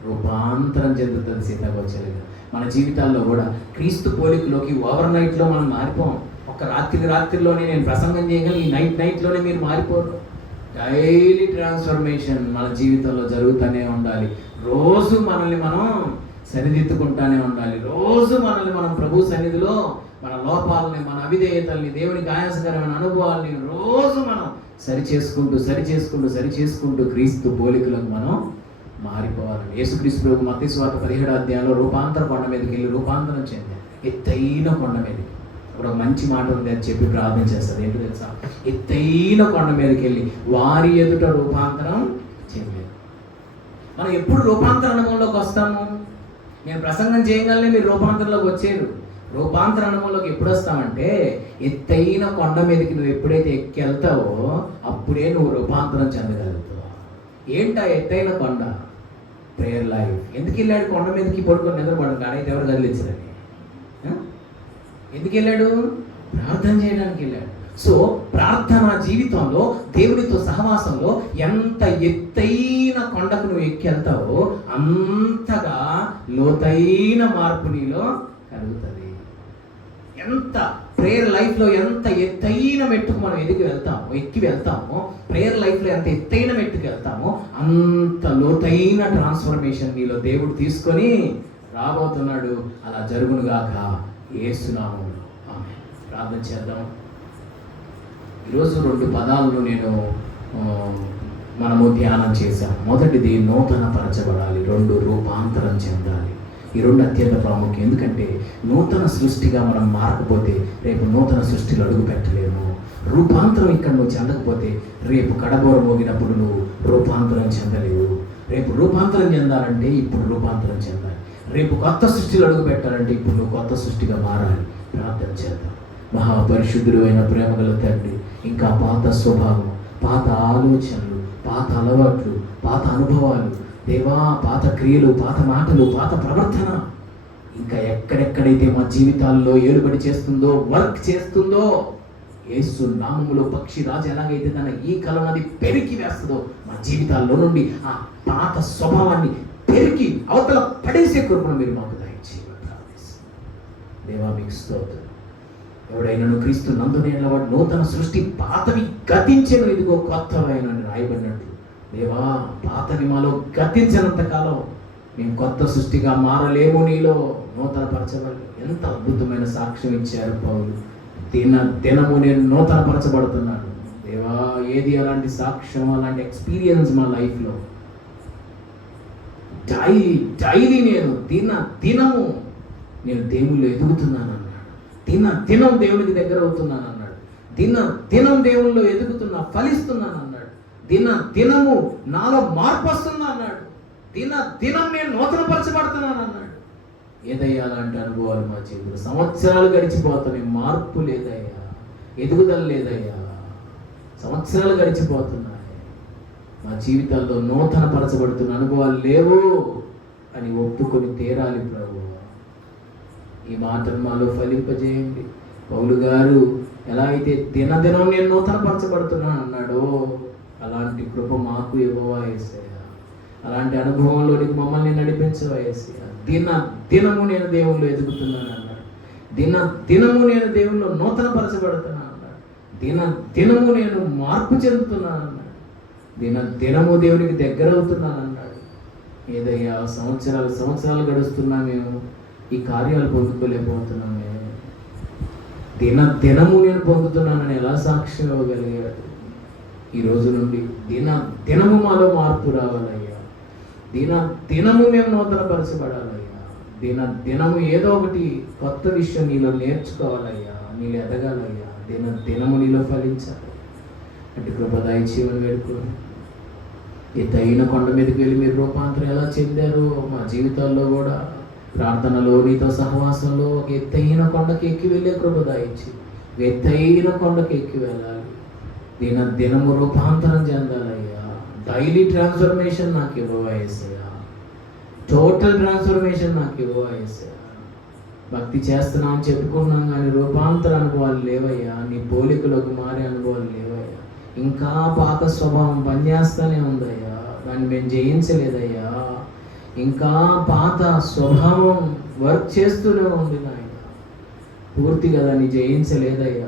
రూపాంతరం చెందుతుంది సీతాకోచలుగా. మన జీవితాల్లో కూడా క్రీస్తు పోలికలోకి ఓవర్ నైట్లో మనం మారిపోం. ఒక రాత్రిలోనే నేను ప్రసంగం చేయగలను, ఈ నైట్లోనే మీరు మారిపోరు. డైలీ ట్రాన్స్ఫర్మేషన్ మన జీవితంలో జరుగుతూనే ఉండాలి. రోజు మనల్ని మనం సరిదిద్దుకుంటానే ఉండాలి. రోజు మనల్ని మనం ప్రభు సన్నిధిలో మన లోపాలని, మన అవిధేయతల్ని, దేవునికి ఆయాసకరమైన అనుభవాల్ని రోజు మనం సరి చేసుకుంటూ క్రీస్తు పోలికలకు మనం మారిపోవాలండి. యేసుక్రీస్తు ప్రభు మత్తయి సువార్త 17వ అధ్యాయంలో రూపాంతర కొండ మీదకి వెళ్ళి రూపాంతరం చెందారు. ఎత్తైన కొండ మీదకి. ఇప్పుడు ఒక మంచి మాట ఉంది, అది చెప్పి ప్రార్థన చేస్తారు. ఏంటో తెలుసా? ఎత్తైన కొండ మీదకి వెళ్ళి వారి ఎదుట రూపాంతరం చెందారు. మనం ఎప్పుడు రూపాంతర అనుభవంలోకి వస్తాము? నేను ప్రసంగం చేయగలనే మీరు రూపాంతరంలోకి వచ్చారు. రూపాంతర అనుభవంలోకి ఎప్పుడు వస్తామంటే ఎత్తైన కొండ మీదకి నువ్వు ఎప్పుడైతే ఎక్కి వెళ్తావో అప్పుడే నువ్వు రూపాంతరం చెందగలుగుతావు. ఏంటా ఎత్తైన కొండ? Prayer life. ఎందుకు వెళ్ళాడు కొండ మీదకి? పడుకొని నిద్రపడు కాడైతే ఎవరు కదిలించదని. ఎందుకు వెళ్ళాడు? ప్రార్థన చేయడానికి వెళ్ళాడు. సో ప్రార్థన జీవితంలో దేవుడితో సహవాసంలో ఎంత ఎత్తైన కొండకు నువ్వు ఎక్కి వెళ్తావో అంతగా లోతైన మార్పు నీలో కలుగుతుంది. ఎంత ప్రేయర్ లైఫ్లో ఎంత ఎత్తైన మెట్టుకు మనం ఎక్కి వెళ్తామో ప్రేయర్ లైఫ్లో ఎంత ఎత్తైన మెట్టుకు వెళ్తామో అంత లోతైన ట్రాన్స్ఫర్మేషన్ నీలో దేవుడు తీసుకొని రాబోతున్నాడు. అలా జరుగునుగాక యేసు నామములో. ఆమేన్. ప్రార్థన చేద్దాం. ఈరోజు 2 పదాలను మనము ధ్యానం చేశాం. మొదటిది నూతన పరచబడాలి, 2 రూపాంతరం చెందాలి. ఈ 2 అత్యంత ప్రాముఖ్యం. ఎందుకంటే నూతన సృష్టిగా మనం మారకపోతే రేపు నూతన సృష్టిలో అడుగు పెట్టలేము. రూపాంతరం ఇక్కడ నువ్వు చెందకపోతే రేపు కడబోర మోగినప్పుడు నువ్వు రూపాంతరం చెందలేవు. రేపు రూపాంతరం చెందాలంటే ఇప్పుడు రూపాంతరం చెందాలి. రేపు కొత్త సృష్టిలో అడుగు పెట్టాలంటే ఇప్పుడు నువ్వు కొత్త సృష్టిగా మారాలి. ప్రార్థన చేద్దాం. మహాపరిశుద్ధుడు అయిన ప్రేమగల తండ్రి, ఇంకా పాత స్వభావం, పాత ఆలోచనలు, పాత అలవాట్లు, పాత అనుభవాలు, దేవా, పాత క్రియలు, పాత మాటలు, పాత ప్రవర్తన ఇంకా ఎక్కడెక్కడైతే మా జీవితాల్లో ఏలుబడి చేస్తుందో, వర్క్ చేస్తుందో, యేసు నామములో పక్షి రాజు ఎలాగైతే తన ఈ కలనది పెరికి వేస్తుందో మా జీవితాల్లో నుండి ఆ పాత స్వభావాన్ని పెరికి అవతల పడేసే కృపను మీరు మాకు దయచేయమని ప్రార్థిస్తున్నాం. దేవా, మీకు స్తోత్రం. ఎవడైనా క్రీస్తు నందునేళ్ళ వాడు నూతన సృష్టి, పాతవి గతించెను, ఇదిగో కొత్తవైన రాయబడినట్లు. దేవా, పాతవి మాలో గతించినంత కాలం మేము కొత్త సృష్టిగా మారలేము. నీలో నూతన పరచబడి ఎంత అద్భుతమైన సాక్ష్యం ఇచ్చారు పౌలు. దినము నేను నూతన పరచబడుతున్నాను. దేవా, ఏది అలాంటి సాక్ష్యం, అలాంటి ఎక్స్పీరియన్స్ మా లైఫ్లో డైలీ నేను దినము నేను దేవుళ్ళు ఎదుగుతున్నాను అన్నాడు. దినం దేవునికి దగ్గర అవుతున్నాను అన్నాడు. దినం దేవుల్లో ఎదుగుతున్నా, ఫలిస్తున్నాను అన్నాడు. దినము నాలో మార్పు వస్తున్నా అన్నాడు. దినం నేను నూతన పరచబడుతున్నాను అన్నాడు. ఏదయ్యా అలాంటి అనుభవాలు మా జీవితంలో? సంవత్సరాలు గడిచిపోతున్నాయి, మార్పు లేదయ్యా, ఎదుగుదల లేదయ్యా, సంవత్సరాలు గడిచిపోతున్నాయి, మా జీవితాల్లో నూతన పరచబడుతున్న అనుభవాలు లేవు అని ఒప్పుకొని తీరాలి ప్రభు. ఈ మాటను మాలో ఫలింపజేయండి. పౌలు గారు ఎలా అయితే దినదినం నేను నూతన పరచబడుతున్నాను అన్నాడో అలాంటి కృప మాకు ఇవ్వవా యేసయ్యా. అలాంటి అనుభవంలోనికి మమ్మల్ని నడిపించవా యేసయ్యా. దినము నేను దేవుళ్ళు ఎదుగుతున్నాను అన్నాడు. దినము నేను దేవుళ్ళు నూతనపరచబడుతున్నాను అన్నాడు. దినము నేను మార్పు చెందుతున్నాను అన్నాడు. దినము దేవునికి దగ్గర అవుతున్నాను అన్నాడు. ఏదయ్యా సంవత్సరాలు గడుస్తున్నా మేము ఈ కార్యాలు పొందుకోలేకపోతున్నామే. దినము నేను పొందుతున్నానని ఎలా సాక్ష్యం ఇవ్వగలిగాడు? ఈ రోజు నుండి దినము మాలో మార్పు రావాలయ్యా. దినము మేము నూతనపరచబడాలయ్యా. దినము ఏదో ఒకటి కొత్త విషయం నీలో నేర్చుకోవాలయ్యా. నీలో ఎదగాలయ్యా. దినము నీలో ఫలించాలి. అంటే కృప దయచేయమని వేడుకోండి. ఎత్తైన కొండ మీదకి వెళ్ళి మీరు రూపాంతరం ఎలా చెందారో మా జీవితాల్లో కూడా ప్రార్థనలో నీతో సహవాసంలో ఒక ఎత్తైన కొండకి ఎక్కి వెళ్ళే కృప దయచి ఎత్తైన కొండకి ఎక్కి వెళ్ళాలి. దినము రూపాంతరం చెందాలయ్యా. డైలీ ట్రాన్స్ఫర్మేషన్ నాకు ఇవ్వవా యేసయ్యా. టోటల్ ట్రాన్స్ఫర్మేషన్ నాకు ఇవ్వవా యేసయ్యా. భక్తి చేస్తున్నాం అని చెప్పుకున్నాం కానీ రూపాంతర అనుభవాలు లేవయ్యా. నీ పోలికలోకి మారే అనుభవాలు లేవయ్యా. ఇంకా పాత స్వభావం పనిచేస్తూనే ఉందయ్యా. దాన్ని మేము జయించలేదయ్యా. ఇంకా పాత స్వభావం వర్క్ చేస్తూనే ఉంది నాయన. పూర్తిగా దాన్ని జయించలేదయ్యా.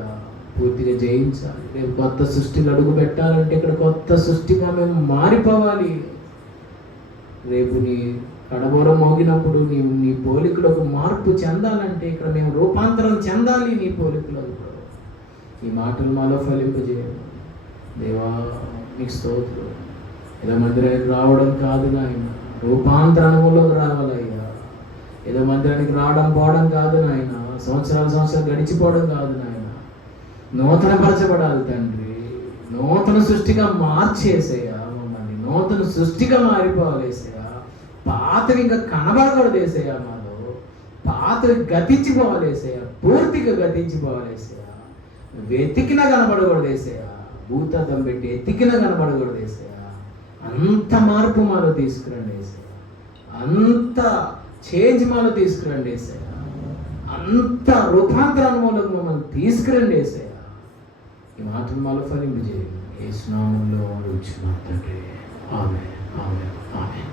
పూర్తిగా జయించాలి. రేపు కొత్త సృష్టిలో అడుగు పెట్టాలంటే ఇక్కడ కొత్త సృష్టిగా మేము మారిపోవాలి. రేపు నీ కడబోరం మోగినప్పుడు నీ పోలికలకు మార్పు చెందాలంటే ఇక్కడ మేము రూపాంతరం చెందాలి. నీ పోలికలకు ఈ మాటలు మాలో ఫలింపజేయాలి. దేవా నీకు స్తోత్రం. ఏదో మందిరానికి రావడం కాదు నాయన, రూపాంతరంలోకి రావాలయ్యా. ఏదో మందిరానికి రావడం పోవడం కాదు నాయన, సంవత్సరాలు గడిచిపోవడం కాదు నాయన. నూతనపరచబడాలి తండ్రి. నూతన సృష్టిగా మార్చేసేయా మమ్మల్ని. నూతన సృష్టిగా మారిపోవాలి యేసయ్యా. పాతవి ఇంకా కనబడకూడదు యేసయ్యా. మాలో పాతవి గతించిపోవాలి యేసయ్యా. పూర్తిగా గతించిపోవాలి యేసయ్యా. వెతికినా కనబడకూడదు యేసయ్యా. భూతద్దం పెట్టి ఎతికినా కనబడకూడదు యేసయ్యా. అంత మార్పు మాలో తీసుకురండి యేసయ్యా. అంత చేంజ్ మాలో తీసుకురండి యేసయ్యా. అంత రూపాంతరాన్మూలకు మమ్మల్ని తీసుకురండి యేసయ్యా. ఈ మాటలు మాలో ఫలింపజేయండి. యేసు నామములో అడుగుచున్నాను తండ్రి. ఆమేన్, ఆమేన్, ఆమేన్.